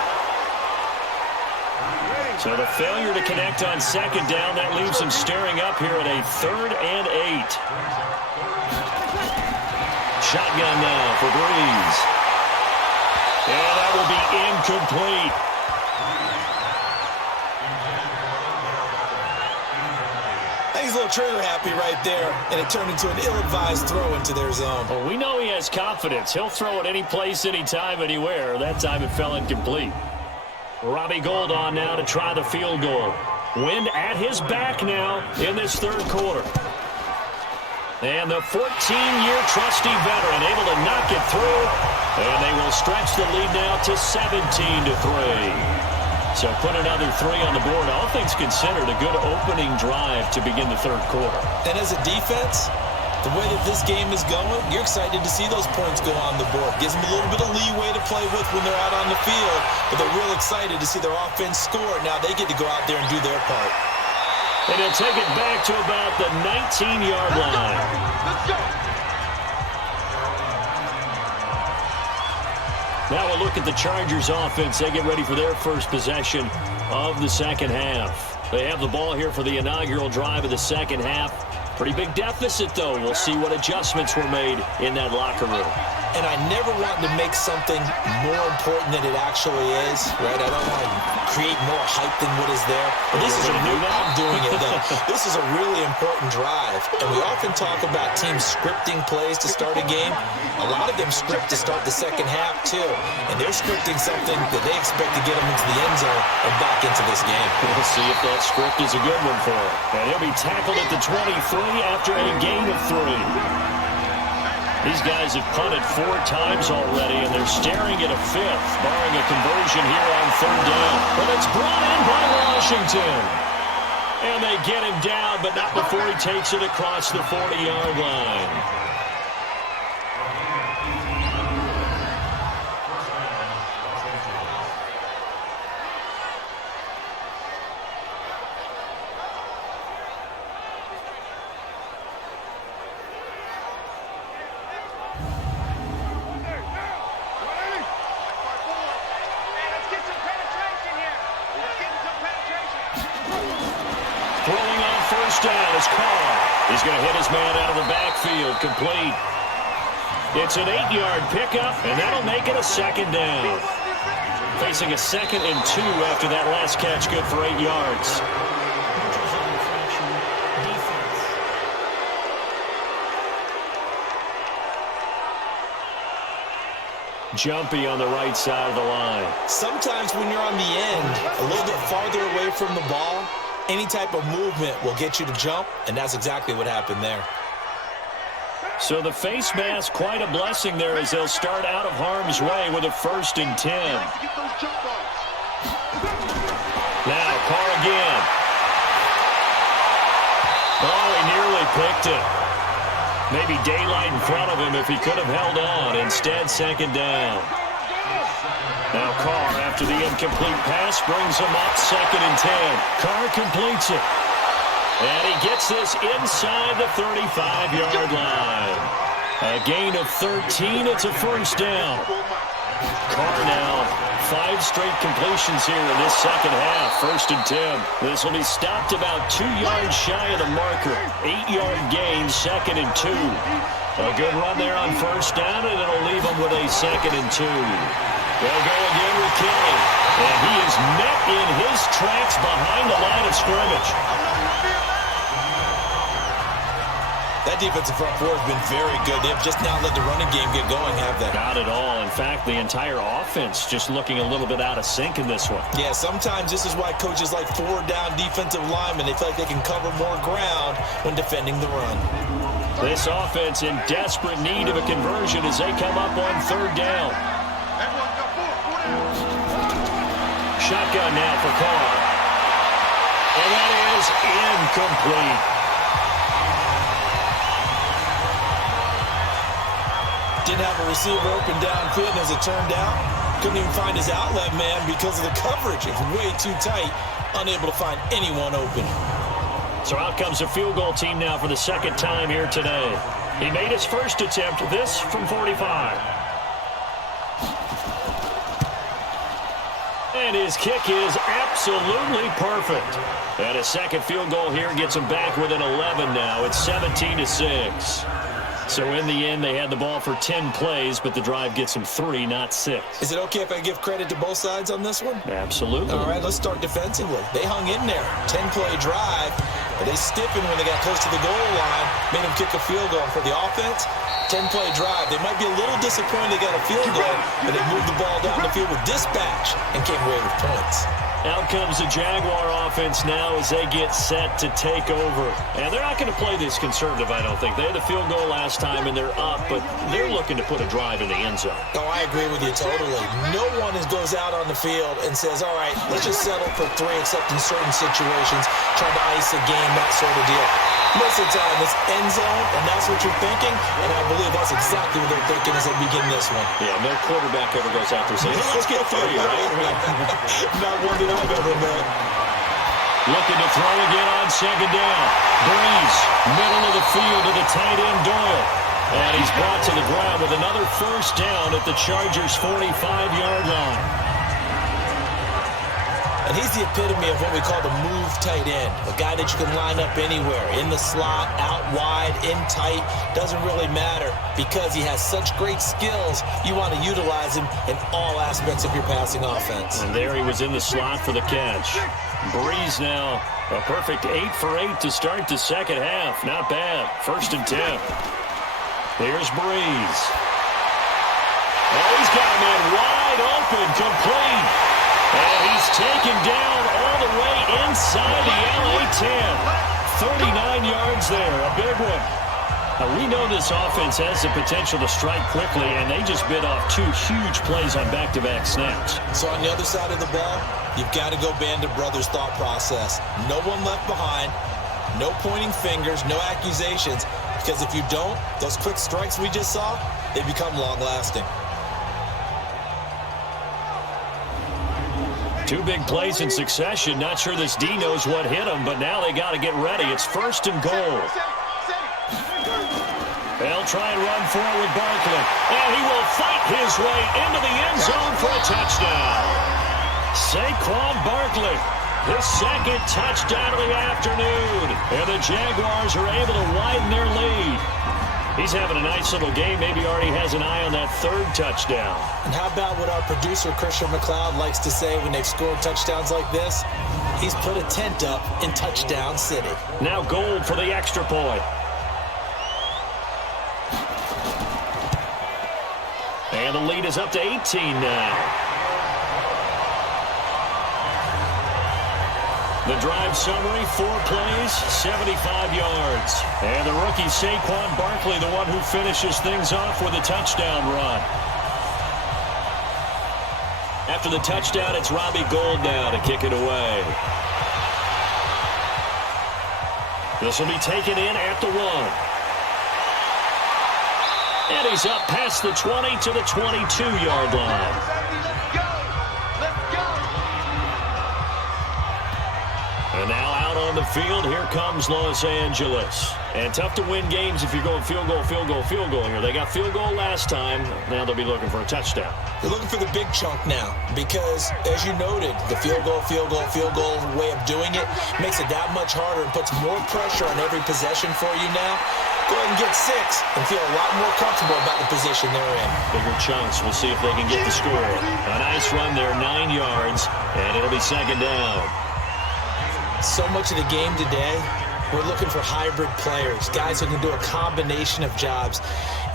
So the failure to connect on 2nd down, that leaves them staring up here at a 3rd and 8. Shotgun now for Breeze. And that will be incomplete. He's a little trigger happy right there, and it turned into an ill-advised throw into their zone. Well, we know he has confidence. He'll throw it any place, anytime, anywhere. That time it fell incomplete. Robbie Gould on now to try the field goal. Wind at his back now in this 3rd quarter. And the 14-year trusty veteran able to knock it through. And they will stretch the lead now to 17-3. So put another 3 on the board. All things considered, a good opening drive to begin the 3rd quarter. And as a defense, the way that this game is going, you're excited to see those points go on the board. Gives them a little bit of leeway to play with when they're out on the field, but they're real excited to see their offense score. Now they get to go out there and do their part. And they'll take it back to about the 19-yard line. Let's go. Now we'll look at the Chargers offense. They get ready for their first possession of the 2nd half. They have the ball here for the inaugural drive of the 2nd half. Pretty big deficit, though. We'll see what adjustments were made in that locker room. And I never want to make something more important than it actually is, right? I don't want to create more hype than what is there. But this is a real, I'm doing it, though. This is a really important drive. And we often talk about teams scripting plays to start a game. A lot of them script to start the 2nd half, too. And they're scripting something that they expect to get them into the end zone and back into this game. We'll see if that script is a good one for him. And he'll be tackled at the 23 after a gain of 3. These guys have punted 4 times already, and they're staring at a 5th, barring a conversion here on 3rd down. But it's brought in by Washington. And they get him down, but not before he takes it across the 40-yard line. Down is Carr. He's going to hit his man out of the backfield, complete. It's an 8-yard pickup, and that'll make it a 2nd down. Facing a 2nd and 2 after that last catch, good for 8 yards. Jumpy on the right side of the line. Sometimes when you're on the end, a little bit farther away from the ball, any type of movement will get you to jump, and that's exactly what happened there. So the face mask, quite a blessing there as they'll start out of harm's way with a 1st and 10. Now, Carr again. Oh, he nearly picked it. Maybe daylight in front of him if he could have held on. Instead, second down. Now Carr, after the incomplete pass, brings him up 2nd and 10. Carr completes it. And he gets this inside the 35-yard line. A gain of 13. It's a first down. Carr now, 5 straight completions here in this second half. 1st and 10. This will be stopped about 2 yards shy of the marker. 8-yard gain, 2nd and 2. A good run there on 1st down, and it'll leave him with a 2nd and 2. They'll go again with Kelly. And he is met in his tracks behind the line of scrimmage. That defensive front four has been very good. They've just now let the running game get going, have they? Not at all. In fact, the entire offense just looking a little bit out of sync in this one. Yeah, sometimes this is why coaches like 4-down defensive linemen. They feel like they can cover more ground when defending the run. This offense in desperate need of a conversion as they come up on 3rd down. Shotgun now for Carr. And that is incomplete. Didn't have a receiver open downfield, and as it turned out, couldn't even find his outlet man because of the coverage. It was way too tight, unable to find anyone open. So out comes a field goal team now for the 2nd time here today. He made his first attempt, this from 45. And his kick is absolutely perfect. And a second field goal here gets him back within 11 now. It's 17-6. So in the end, they had the ball for 10 plays, but the drive gets them 3, not 6. Is it okay if I give credit to both sides on this one? Absolutely. All right, let's start defensively. They hung in there. 10-play drive, but they stiffened when they got close to the goal line, made them kick a field goal. For the offense, 10-play drive. They might be a little disappointed they got a field goal, but they moved the ball down the field with dispatch and came away with points. Out comes the Jaguar offense now as they get set to take over. And they're not going to play this conservative, I don't think. They had the field goal last time, and they're up, but they're looking to put a drive in the end zone. Oh, I agree with you totally. No one goes out on the field and says, all right, let's just settle for 3, except in certain situations, trying to ice a game, that sort of deal. Most of the time, it's end zone, and that's what you're thinking, and I believe that's exactly what they're thinking as they begin this one. Yeah, no quarterback ever goes out there saying, hey, let's get 3, right? Not one that I've ever met. Looking to throw again on 2nd down. Breeze, middle of the field to the tight end Doyle. And he's brought to the ground with another first down at the Chargers' 45-yard line. And he's the epitome of what we call the move tight end. A guy that you can line up anywhere, in the slot, out wide, in tight. Doesn't really matter because he has such great skills. You want to utilize him in all aspects of your passing offense. And there he was in the slot for the catch. Breeze now, a perfect 8 for 8 to start the second half. Not bad. 1st and 10. Here's Breeze. Oh, he's got a man wide open, complete. And he's taken down all the way inside the LA 10. 39 yards there, a big one. Now, we know this offense has the potential to strike quickly, and they just bit off 2 huge plays on back-to-back snaps. So on the other side of the ball, you've got to go Band of Brothers thought process. No one left behind, no pointing fingers, no accusations, because if you don't, those quick strikes we just saw, they become long-lasting. 2 big plays in succession. Not sure this D knows what hit him, but now they got to get ready. It's 1st and goal. They'll try and run forward Barkley. And he will fight his way into the end zone for a touchdown. Saquon Barkley, his 2nd touchdown of the afternoon. And the Jaguars are able to widen their lead. He's having a nice little game. Maybe already has an eye on that 3rd touchdown. And how about what our producer, Christian McLeod, likes to say when they've scored touchdowns like this? He's put a tent up in Touchdown City. Now Gold for the extra point. And the lead is up to 18 now. The drive summary, 4 plays, 75 yards. And the rookie Saquon Barkley, the one who finishes things off with a touchdown run. After the touchdown, it's Robbie Gould now to kick it away. This will be taken in at the 1. And he's up past the 20 to the 22-yard line. And now out on the field, here comes Los Angeles. And tough to win games if you're going field goal, field goal, field goal here. They got field goal last time. Now they'll be looking for a touchdown. They're looking for the big chunk now because, as you noted, the field goal way of doing it makes it that much harder and puts more pressure on every possession for you now. Go ahead and get 6 and feel a lot more comfortable about the position they're in. Bigger chunks. We'll see if they can get the score. A nice run there, 9 yards, and it'll be 2nd down. So much of the game today, we're looking for hybrid players, guys who can do a combination of jobs.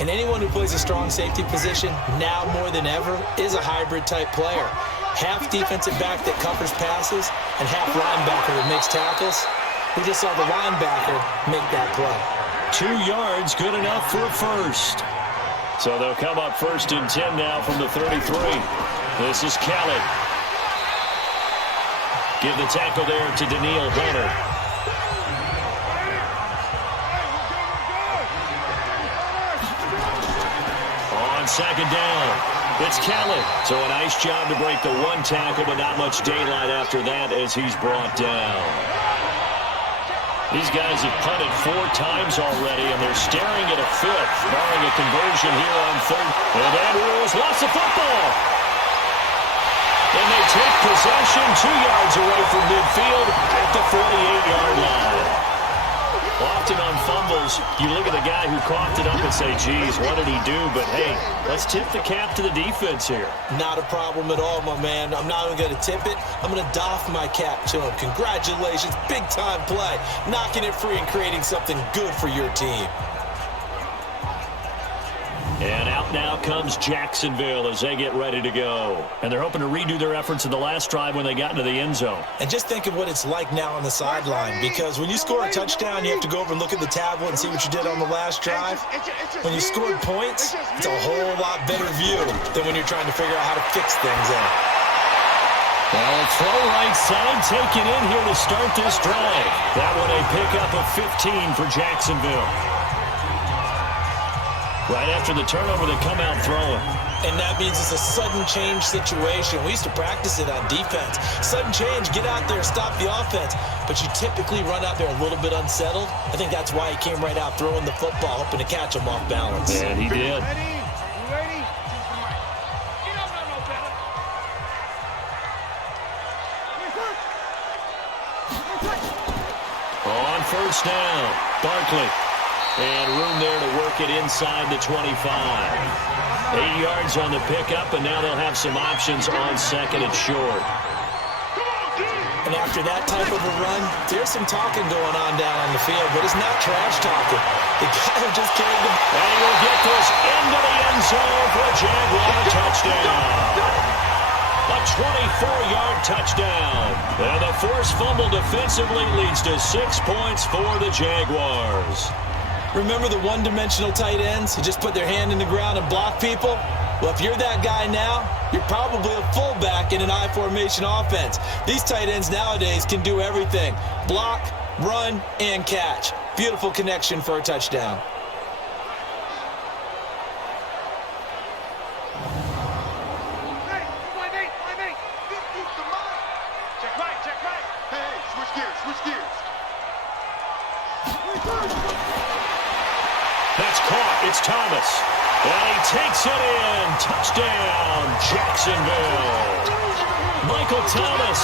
And anyone who plays a strong safety position, now more than ever, is a hybrid-type player. Half defensive back that covers passes and half linebacker that makes tackles. We just saw the linebacker make that play. 2 yards, good enough for a first. So they'll come up 1st and 10 now from the 33. This is Kelly. Give the tackle there to Daniil Hunter. On 2nd down, it's Kelly. So a nice job to break the 1 tackle, but not much daylight after that as he's brought down. These guys have punted 4 times already, and they're staring at a 5th, barring a conversion here on 3rd. And Andrews lost the football. And they take possession 2 yards away from midfield at the 48-yard line. Often on fumbles, you look at the guy who coughed it up and say, geez, what did he do? But, hey, let's tip the cap to the defense here. Not a problem at all, my man. I'm not even going to tip it. I'm going to doff my cap to him. Congratulations. Big-time play. Knocking it free and creating something good for your team. And out now comes Jacksonville as they get ready to go. And they're hoping to redo their efforts in the last drive when they got into the end zone. And just think of what it's like now on the sideline, because when you score a touchdown, you have to go over and look at the tablet and see what you did on the last drive. When you scored points, it's a whole lot better view than when you're trying to figure out how to fix things out. Well, throw right side taken in here to start this drive. That one a pickup of 15 for Jacksonville. Right after the turnover, they come out throwing. And that means it's a sudden change situation. We used to practice it on defense. Sudden change, get out there, stop the offense. But you typically run out there a little bit unsettled. I think that's why he came right out throwing the football, hoping to catch him off balance. And he did. Ready? You don't know no better. On 1st down, Barkley. And room there to work it inside the 25. 8 yards on the pickup, and now they'll have some options on 2nd and short. And after that type of a run, there's some talking going on down on the field, but it's not trash talking. The guy who just carried the... And he will get this into the end zone for a Jaguar touchdown. A 24-yard touchdown. And the forced fumble defensively leads to 6 points for the Jaguars. Remember the one-dimensional tight ends who just put their hand in the ground and block people? Well, if you're that guy now, you're probably a fullback in an I-formation offense. These tight ends nowadays can do everything. Block, run, and catch. Beautiful connection for a touchdown. Check right. Hey, switch gears. That's caught. It's Thomas. And he takes it in. Touchdown, Jacksonville. Michael Thomas,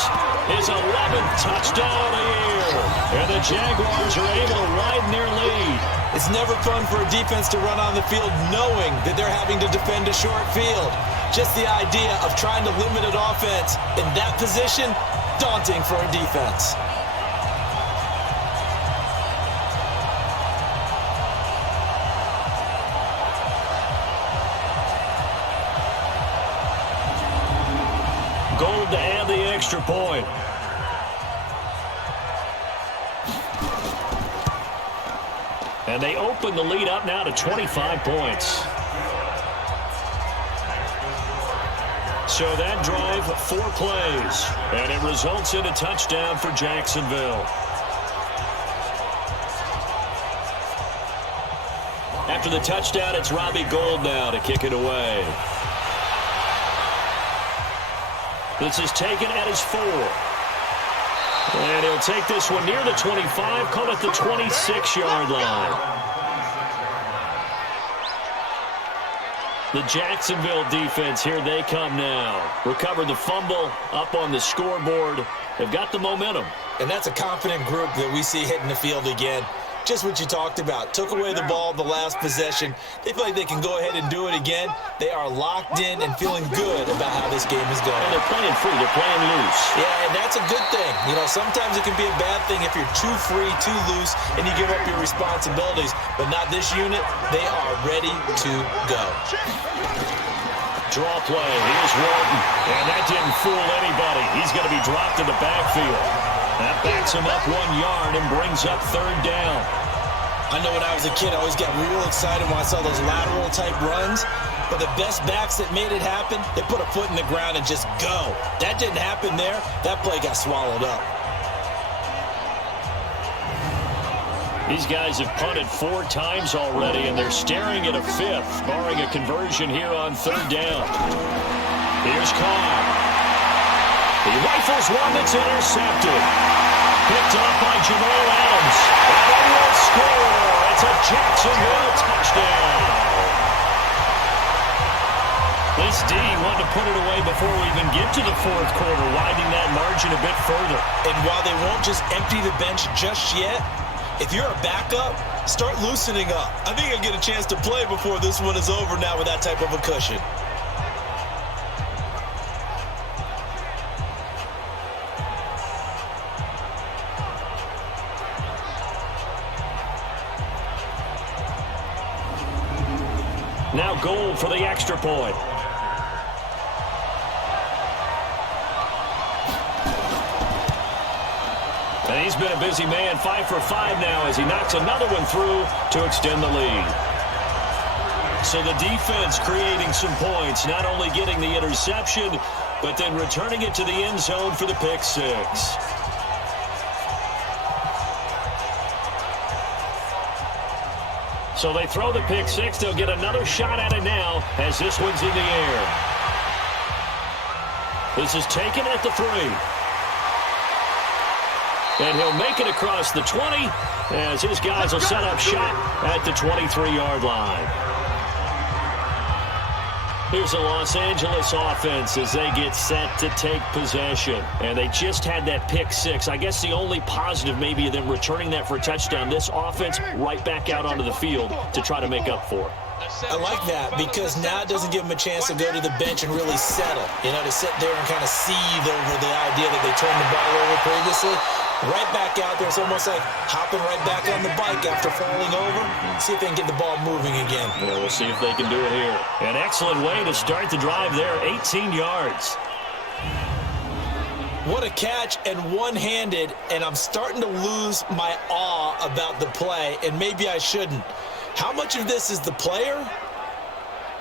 his 11th touchdown of the year. And the Jaguars are able to widen their lead. It's never fun for a defense to run on the field knowing that they're having to defend a short field. Just the idea of trying to limit an offense in that position, daunting for a defense. Gold to add the extra point. And they open the lead up now to 25 points. So that drive, 4 plays, and it results in a touchdown for Jacksonville. After the touchdown, it's Robbie Gould now to kick it away. This is taken at his 4. And he'll take this one near the 25, call it the 26-yard line. The Jacksonville defense, here they come now. Recovered the fumble, up on the scoreboard. They've got the momentum. And that's a confident group that we see hitting the field again. Just what you talked about. Took away the ball the last possession. They feel like they can go ahead and do it again. They are locked in and feeling good about how this game is going. And they're playing free. They're playing loose. Yeah, and that's a good thing. You know, sometimes it can be a bad thing if you're too free, too loose, and you give up your responsibilities. But not this unit. They are ready to go. Draw play. Here's Walton. And that didn't fool anybody. He's going to be dropped in the backfield. That backs him up 1 yard and brings up 3rd down. I know when I was a kid, I always got real excited when I saw those lateral-type runs. But the best backs that made it happen, they put a foot in the ground and just go. That didn't happen there. That play got swallowed up. These guys have punted 4 times already, and they're staring at a 5th, barring a conversion here on 3rd down. Here's Carr. He rifles one that's intercepted. Picked up by Jamal Adams. And they will score. It's a Jacksonville touchdown. This D wanted to put it away before we even get to the 4th quarter, widening that margin a bit further. And while they won't just empty the bench just yet, if you're a backup, start loosening up. I think I'll get a chance to play before this one is over now with that type of a cushion. Now Gould for the extra point. And he's been a busy man, 5 for 5 now as he knocks another one through to extend the lead. So the defense creating some points, not only getting the interception, but then returning it to the end zone for the pick 6. So they throw the pick 6. They'll get another shot at it now as this one's in the air. This is taken at the 3. And he'll make it across the 20 as his guys will set up shop at the 23-yard line. Here's the Los Angeles offense as they get set to take possession. And they just had that pick 6. I guess the only positive maybe of them returning that for a touchdown. This offense right back out onto the field to try to make up for it. I like that because now it doesn't give them a chance to go to the bench and really settle. You know, to sit there and kind of seethe over the idea that they turned the ball over previously. Right back out there. It's almost like hopping right back on the bike after falling over. See if they can get the ball moving again. Yeah, we'll see if they can do it here. An excellent way to start the drive there, 18 yards. What a catch and one-handed, and I'm starting to lose my awe about the play, and maybe I shouldn't. How much of this is the player?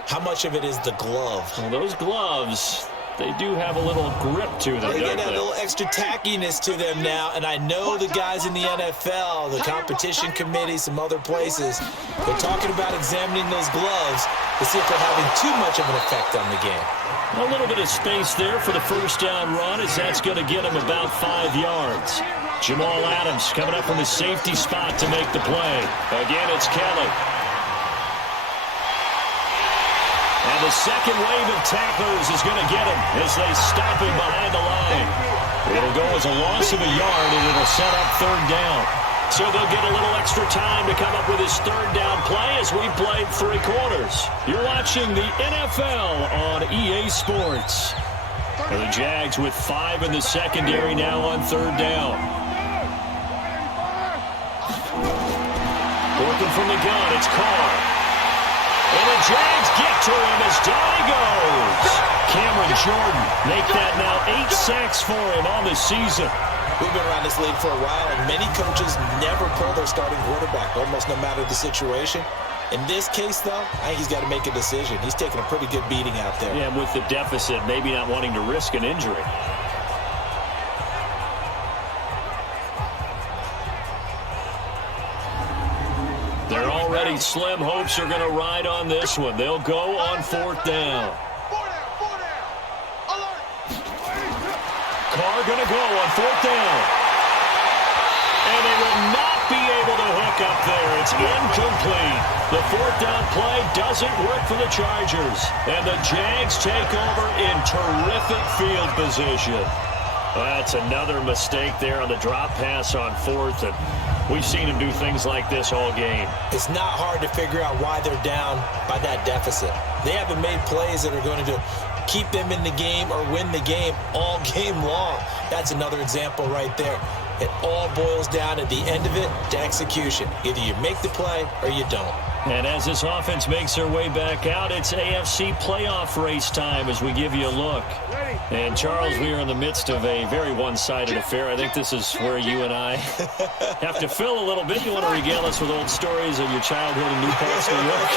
How much of it is the glove? Well, those gloves, they do have a little grip to them. They get a little extra tackiness to them now, and I know the guys in the NFL, the competition committee, some other places, they're talking about examining those gloves to see if they're having too much of an effect on the game. A little bit of space there for the first down run as that's going to get him about 5 yards. Jamal Adams coming up from the safety spot to make the play. Again, it's Kelly. And the second wave of tacklers is going to get him as they stop him behind the line. It'll go as a loss of a yard, and it'll set up 3rd down. So they'll get a little extra time to come up with his 3rd down play as we played 3 quarters. You're watching the NFL on EA Sports. And the Jags with 5 in the secondary now on 3rd down. Working from the gun, it's Carr. And the Jags get to him as down he goes. Cameron Jordan make that now 8 sacks for him on the season. We've been around this league for a while, and many coaches never pull their starting quarterback, almost no matter the situation. In this case, though, I think he's got to make a decision. He's taking a pretty good beating out there. Yeah, with the deficit, maybe not wanting to risk an injury. They're already slim hopes are going to ride on this one. They'll go on fourth down. Carr going to go on fourth down. And they will not be able to hook up there. It's incomplete. The fourth down play doesn't work for the Chargers. And the Jags take over in terrific field position. That's another mistake there on the drop pass on fourth. And we've seen him do things like this all game. It's not hard to figure out why they're down by that deficit. They haven't made plays that are going to keep them in the game or win the game all game long. That's another example right there. It all boils down at the end of it to execution. Either you make the play or you don't. And as this offense makes their way back out, it's AFC playoff race time as we give you a look. And, Charles, we are in the midst of a very one-sided affair. I think this is where you and I have to fill a little bit. You want to regale us with old stories of your childhood in Newport, New York?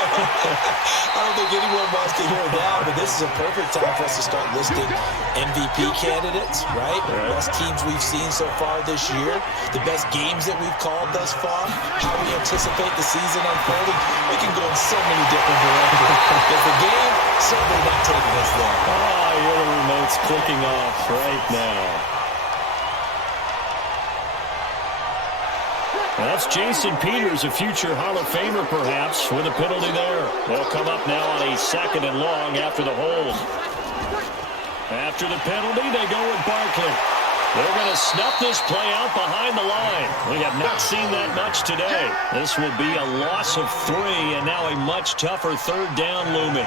I don't think anyone wants to hear that, but this is a perfect time for us to start listing MVP candidates, right? The best teams we've seen so far this year, the best games that we've called thus far, how we anticipate the season unfolding. We can go in so many different directions. But the game, certainly not taking us there. Oh, your remote's clicking off right now. That's Jason Peters, a future Hall of Famer, perhaps, with a penalty there. They'll come up now on a 2nd and long after the hold. After the penalty, they go with Barkley. They're going to snuff this play out behind the line. We have not seen that much today. This will be a loss of 3, and now a much tougher 3rd down looming.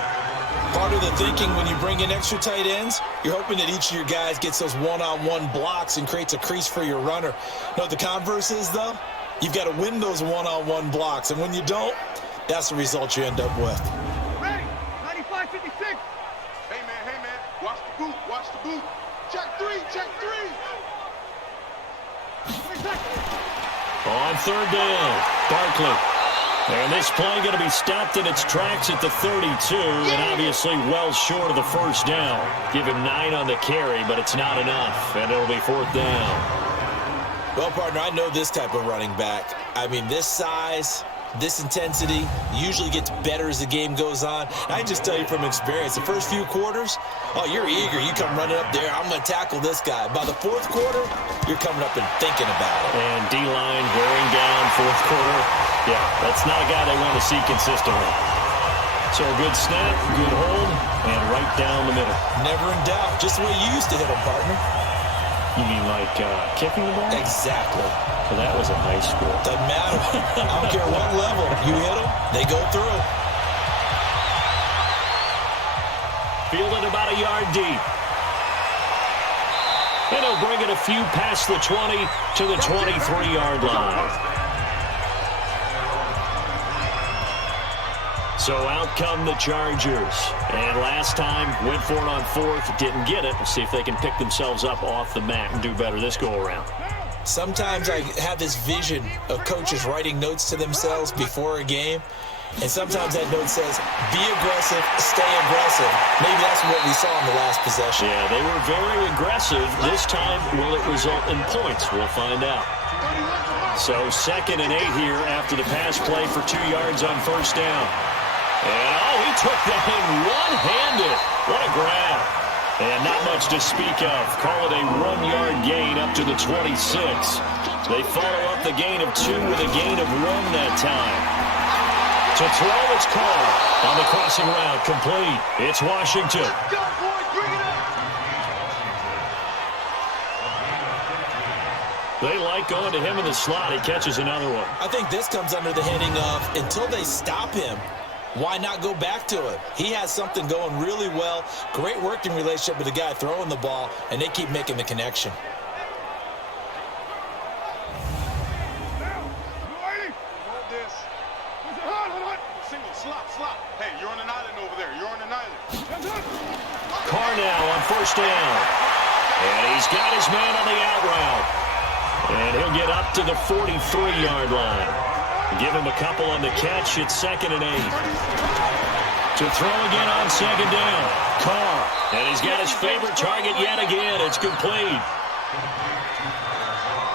Part of the thinking when you bring in extra tight ends, you're hoping that each of your guys gets those one-on-one blocks and creates a crease for your runner. You know what the converse is, though? You've got to win those one-on-one blocks, and when you don't, that's the result you end up with. Ready? 95-56. Hey, man. Watch the boot. Watch the boot. Check 3. Check 3. On 3rd down, Barkley. And this play going to be stopped in its tracks at the 32, and obviously well short of the 1st down. Give him 9 on the carry, but it's not enough, and it'll be 4th down. Well, partner, I know this type of running back. I mean, this size, this intensity usually gets better as the game goes on. I just tell you from experience, the first few quarters, oh, you're eager. You come running up there. I'm going to tackle this guy. By the 4th quarter, you're coming up and thinking about it. And D-line wearing down 4th quarter. Yeah, that's not a guy they want to see consistently. So a good snap, good hold, and right down the middle. Never in doubt. Just the way you used to hit him, partner. You mean like kicking the ball? Exactly. Well, that was in high school. Doesn't matter. I don't care what level. You hit them, they go through. Fielded about a yard deep. And he'll bring it a few past the 20 to the 23-yard line. So out come the Chargers. And last time, went for it on 4th, didn't get it. We'll see if they can pick themselves up off the mat and do better this go-around. Sometimes I have this vision of coaches writing notes to themselves before a game. And sometimes that note says, be aggressive, stay aggressive. Maybe that's what we saw in the last possession. Yeah, they were very aggressive. This time, will it result in points? We'll find out. So 2nd and 8 here after the pass play for 2 yards on 1st down. And, oh, he took that in one-handed. What a grab. And not much to speak of. Call it a 1-yard gain up to the 26. They follow up the gain of 2 with a gain of 1 that time. To throw, it's Carr. On the crossing route, complete. It's Washington. Go, boys, bring it up. They like going to him in the slot. He catches another one. I think this comes under the heading of, until they stop him, why not go back to him? He has something going really well. Great working relationship with the guy throwing the ball, and they keep making the connection. Carr now on 1st down. And he's got his man on the out route. And he'll get up to the 43-yard line. Give him a couple on the catch. It's 2nd and 8. To throw again on 2nd down. Carr. And he's got his favorite target yet again. It's complete.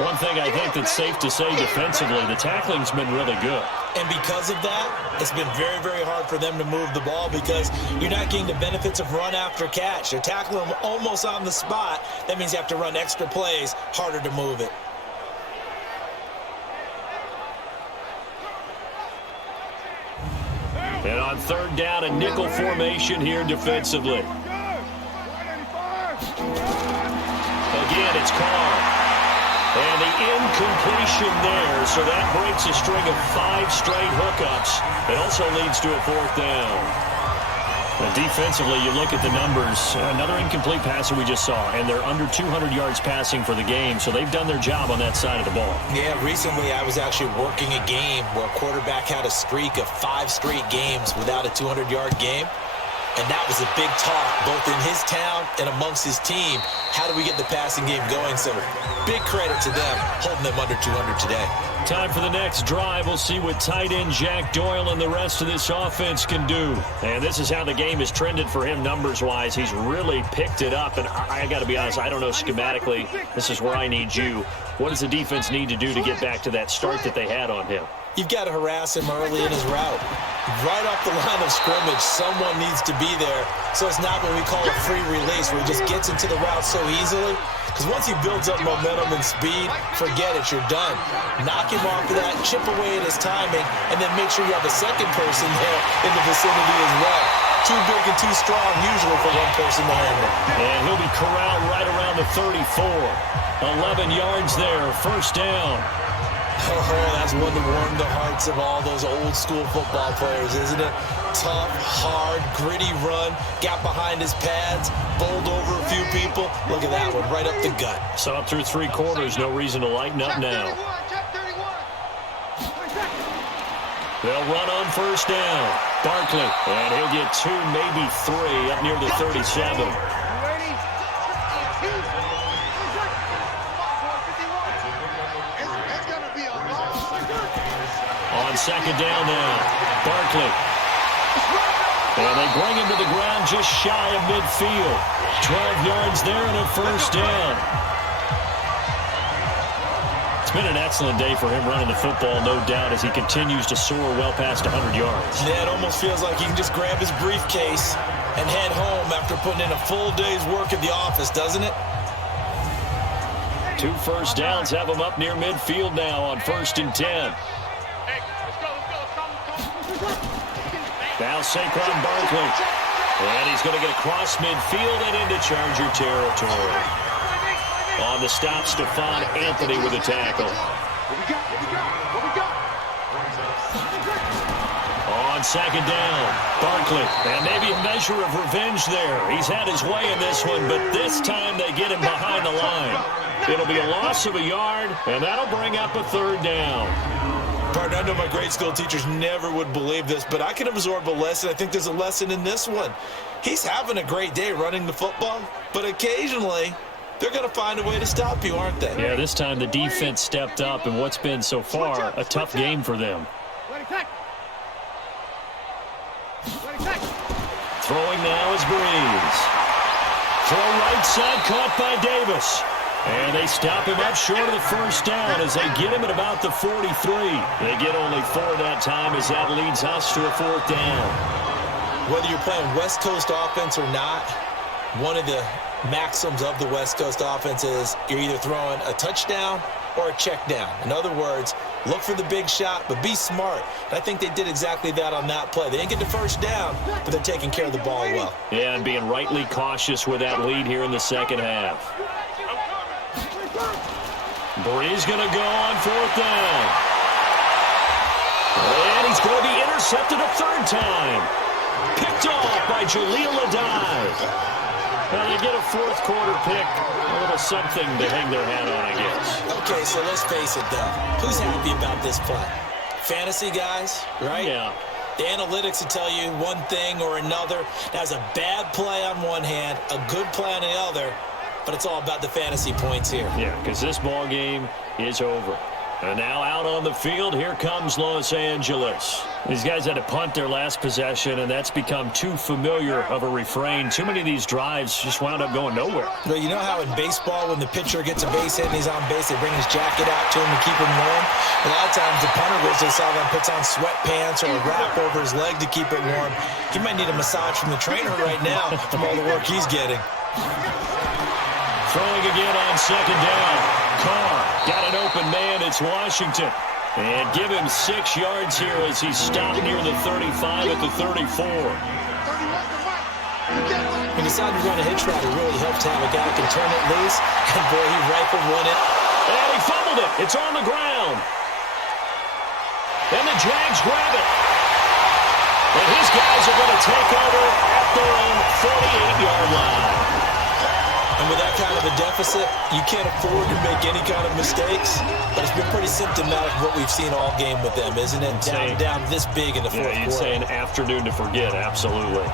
One thing I think that's safe to say defensively, the tackling's been really good. And because of that, it's been very, very hard for them to move the ball because you're not getting the benefits of run after catch. They're tackling them almost on the spot. That means you have to run extra plays, harder to move it. And on 3rd down, a nickel formation here defensively. Again, it's Carr. And the incompletion there, so that breaks a string of 5 straight hookups. It also leads to a 4th down. But defensively, you look at the numbers. Another incomplete passer we just saw, and they're under 200 yards passing for the game, so they've done their job on that side of the ball. Yeah, recently I was actually working a game where a quarterback had a streak of 5 straight games without a 200-yard game. And that was a big talk, both in his town and amongst his team. How do we get the passing game going? So big credit to them, holding them under 200 today. Time for the next drive. We'll see what tight end Jack Doyle and the rest of this offense can do. And this is how the game has trended for him numbers-wise. He's really picked it up. And I got to be honest, I don't know schematically. This is where I need you. What does the defense need to do to get back to that start that they had on him? You've got to harass him early in his route. Right off the line of scrimmage, someone needs to be there. So it's not what we call a free release where he just gets into the route so easily. Because once he builds up momentum and speed, forget it, you're done. Knock him off of that, chip away at his timing, and then make sure you have a second person there in the vicinity as well. Too big and too strong usually for one person to handle. And he'll be corralled right around the 34. 11 yards there, 1st down. Oh, that's one to warm the hearts of all those old school football players, isn't it? Tough, hard, gritty run, got behind his pads, bowled over a few people. Look at that one, right up the gut. So up through 3 quarters, no reason to lighten up now. They'll run on 1st down. Barkley, and he'll get 2, maybe 3 up near the 37. On 2nd down now, Barkley. And they bring him to the ground just shy of midfield. 12 yards there and a 1st down. It's been an excellent day for him running the football, no doubt, as he continues to soar well past 100 yards. Yeah, it almost feels like he can just grab his briefcase and head home after putting in a full day's work at the office, doesn't it? 2 1st downs have him up near midfield now on 1st and 10. Now Saquon Barkley. And he's going to get across midfield and into Charger territory. On the stop, Stephon Anthony with a tackle. On 2nd down, Barkley. And maybe a measure of revenge there. He's had his way in this one, but this time they get him behind the line. It'll be a loss of a yard, and that'll bring up a 3rd down. Partner, I know my grade school teachers never would believe this, but I can absorb a lesson. I think there's a lesson in this one. He's having a great day running the football, but occasionally they're going to find a way to stop you, aren't they? Yeah, this time the defense stepped up in what's been so far a tough game for them. Throwing now is Breeze. Throw right side, caught by Davis. And they stop him up short of the 1st down as they get him at about the 43. They get only 4 that time as that leads us to a 4th down. Whether you're playing West Coast offense or not, one of the maxims of the West Coast offense is you're either throwing a touchdown or a check down. In other words, look for the big shot, but be smart. And I think they did exactly that on that play. They didn't get the 1st down, but they're taking care of the ball well. Yeah, and being rightly cautious with that lead here in the 2nd half. Breeze going to go on 4th down. And he's going to be intercepted a 3rd time. Picked off by Jaleel Adai. Well, they get a 4th quarter pick. A little something to hang their hat on, I guess. Okay, so let's face it, though. Who's happy about this play? Fantasy guys, right? Yeah. The analytics will tell you one thing or another. That's a bad play on one hand, a good play on the other, but it's all about the fantasy points here. Yeah, because this ball game is over. And now out on the field, here comes Los Angeles. These guys had to punt their last possession, and that's become too familiar of a refrain. Too many of these drives just wound up going nowhere. Well, you know how in baseball, when the pitcher gets a base hit and he's on base, they bring his jacket out to him to keep him warm? A lot of times the punter goes to the sideline, puts on sweatpants or a wrap over his leg to keep it warm. He might need a massage from the trainer right now from all the work he's getting. Throwing again on second down. Carr got an open man. It's Washington. And give him 6 yards here as he's stopped near the 35 at the 34. When you decide to run a hitch route, it really helps to have a guy who can turn it loose. And boy, he rifled one it. And he fumbled it. It's on the ground. And the Jags grab it. And his guys are going to take over at their own 48-yard line. And with that kind of a deficit, you can't afford to make any kind of mistakes. But it's been pretty symptomatic of what we've seen all game with them, isn't it? Down this big in the fourth quarter. You'd say an afternoon to forget, absolutely.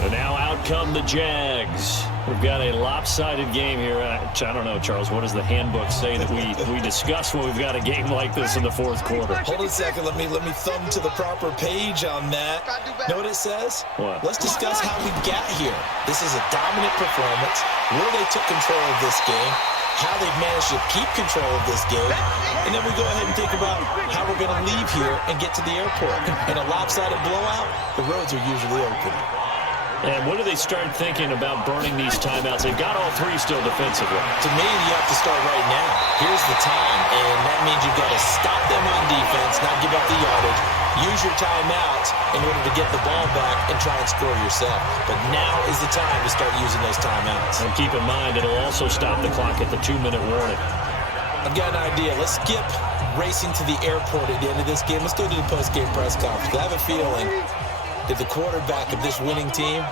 And now out come the Jags. We've got a lopsided game here. I don't know, Charles, what does the handbook say that we discuss when we've got a game like this in the fourth quarter? Hold a second. Let me thumb to the proper page on that. Know what it says? What? Let's discuss how we got here. This is a dominant performance, where they took control of this game, how they've managed to keep control of this game, and then we go ahead and think about how we're going to leave here and get to the airport. In a lopsided blowout, the roads are usually open. And when do they start thinking about burning these timeouts? They've got all 3 still defensively. To me, you have to start right now. Here's the time, and that means you've got to stop them on defense, not give up the yardage, use your timeouts in order to get the ball back and try and score yourself. But now is the time to start using those timeouts. And keep in mind, it'll also stop the clock at the 2-minute warning. I've got an idea. Let's skip racing to the airport at the end of this game. Let's go to the post-game press conference. I have a feeling that the quarterback of this winning team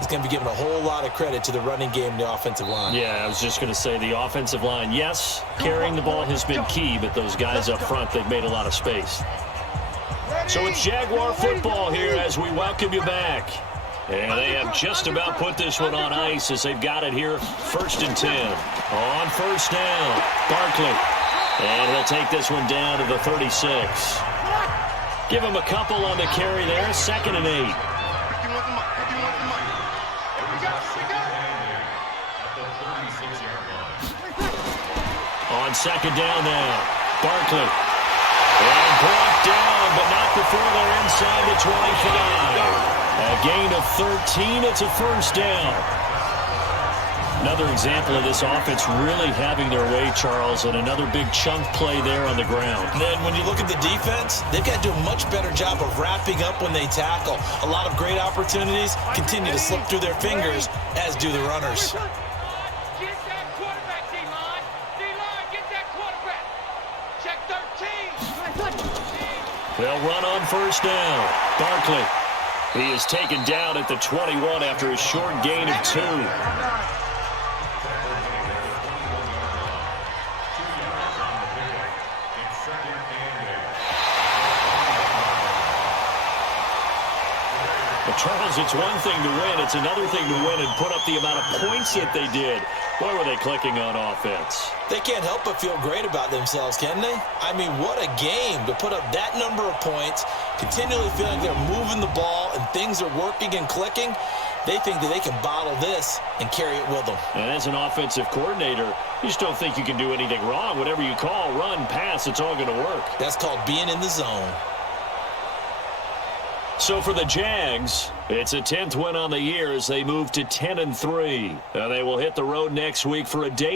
is going to be given a whole lot of credit to the running game and the offensive line. Yeah, I was just going to say the offensive line, yes, carrying the ball has been key, but those guys up front, they've made a lot of space. So it's Jaguar football here as we welcome you back. And they have just about put this one on ice as they've got it here, 1st and 10. On first down, Barkley. And he'll take this one down to the 36. Give him a couple on the carry there, 2nd and 8. On second down now, Barkley. And brought down, but not before they're inside the 25. A gain of 13, it's a first down. Another example of this offense really having their way, Charles, and another big chunk play there on the ground. And then when you look at the defense, they've got to do a much better job of wrapping up when they tackle. A lot of great opportunities continue to slip through their fingers, as do the runners. Get that quarterback, D-line. D-line, get that quarterback. Check 13. They'll run on first down. Barkley. He is taken down at the 21 after a short gain of 2. Charles, it's one thing to win. It's another thing to win and put up the amount of points that they did. Boy, were they clicking on offense. They can't help but feel great about themselves, can they? I mean, what a game to put up that number of points, continually feeling they're moving the ball and things are working and clicking. They think that they can bottle this and carry it with them. And as an offensive coordinator, you just don't think you can do anything wrong. Whatever you call, run, pass, it's all going to work. That's called being in the zone. So for the Jags, it's a 10th win on the year as they move to 10-3. They will hit the road next week for a day.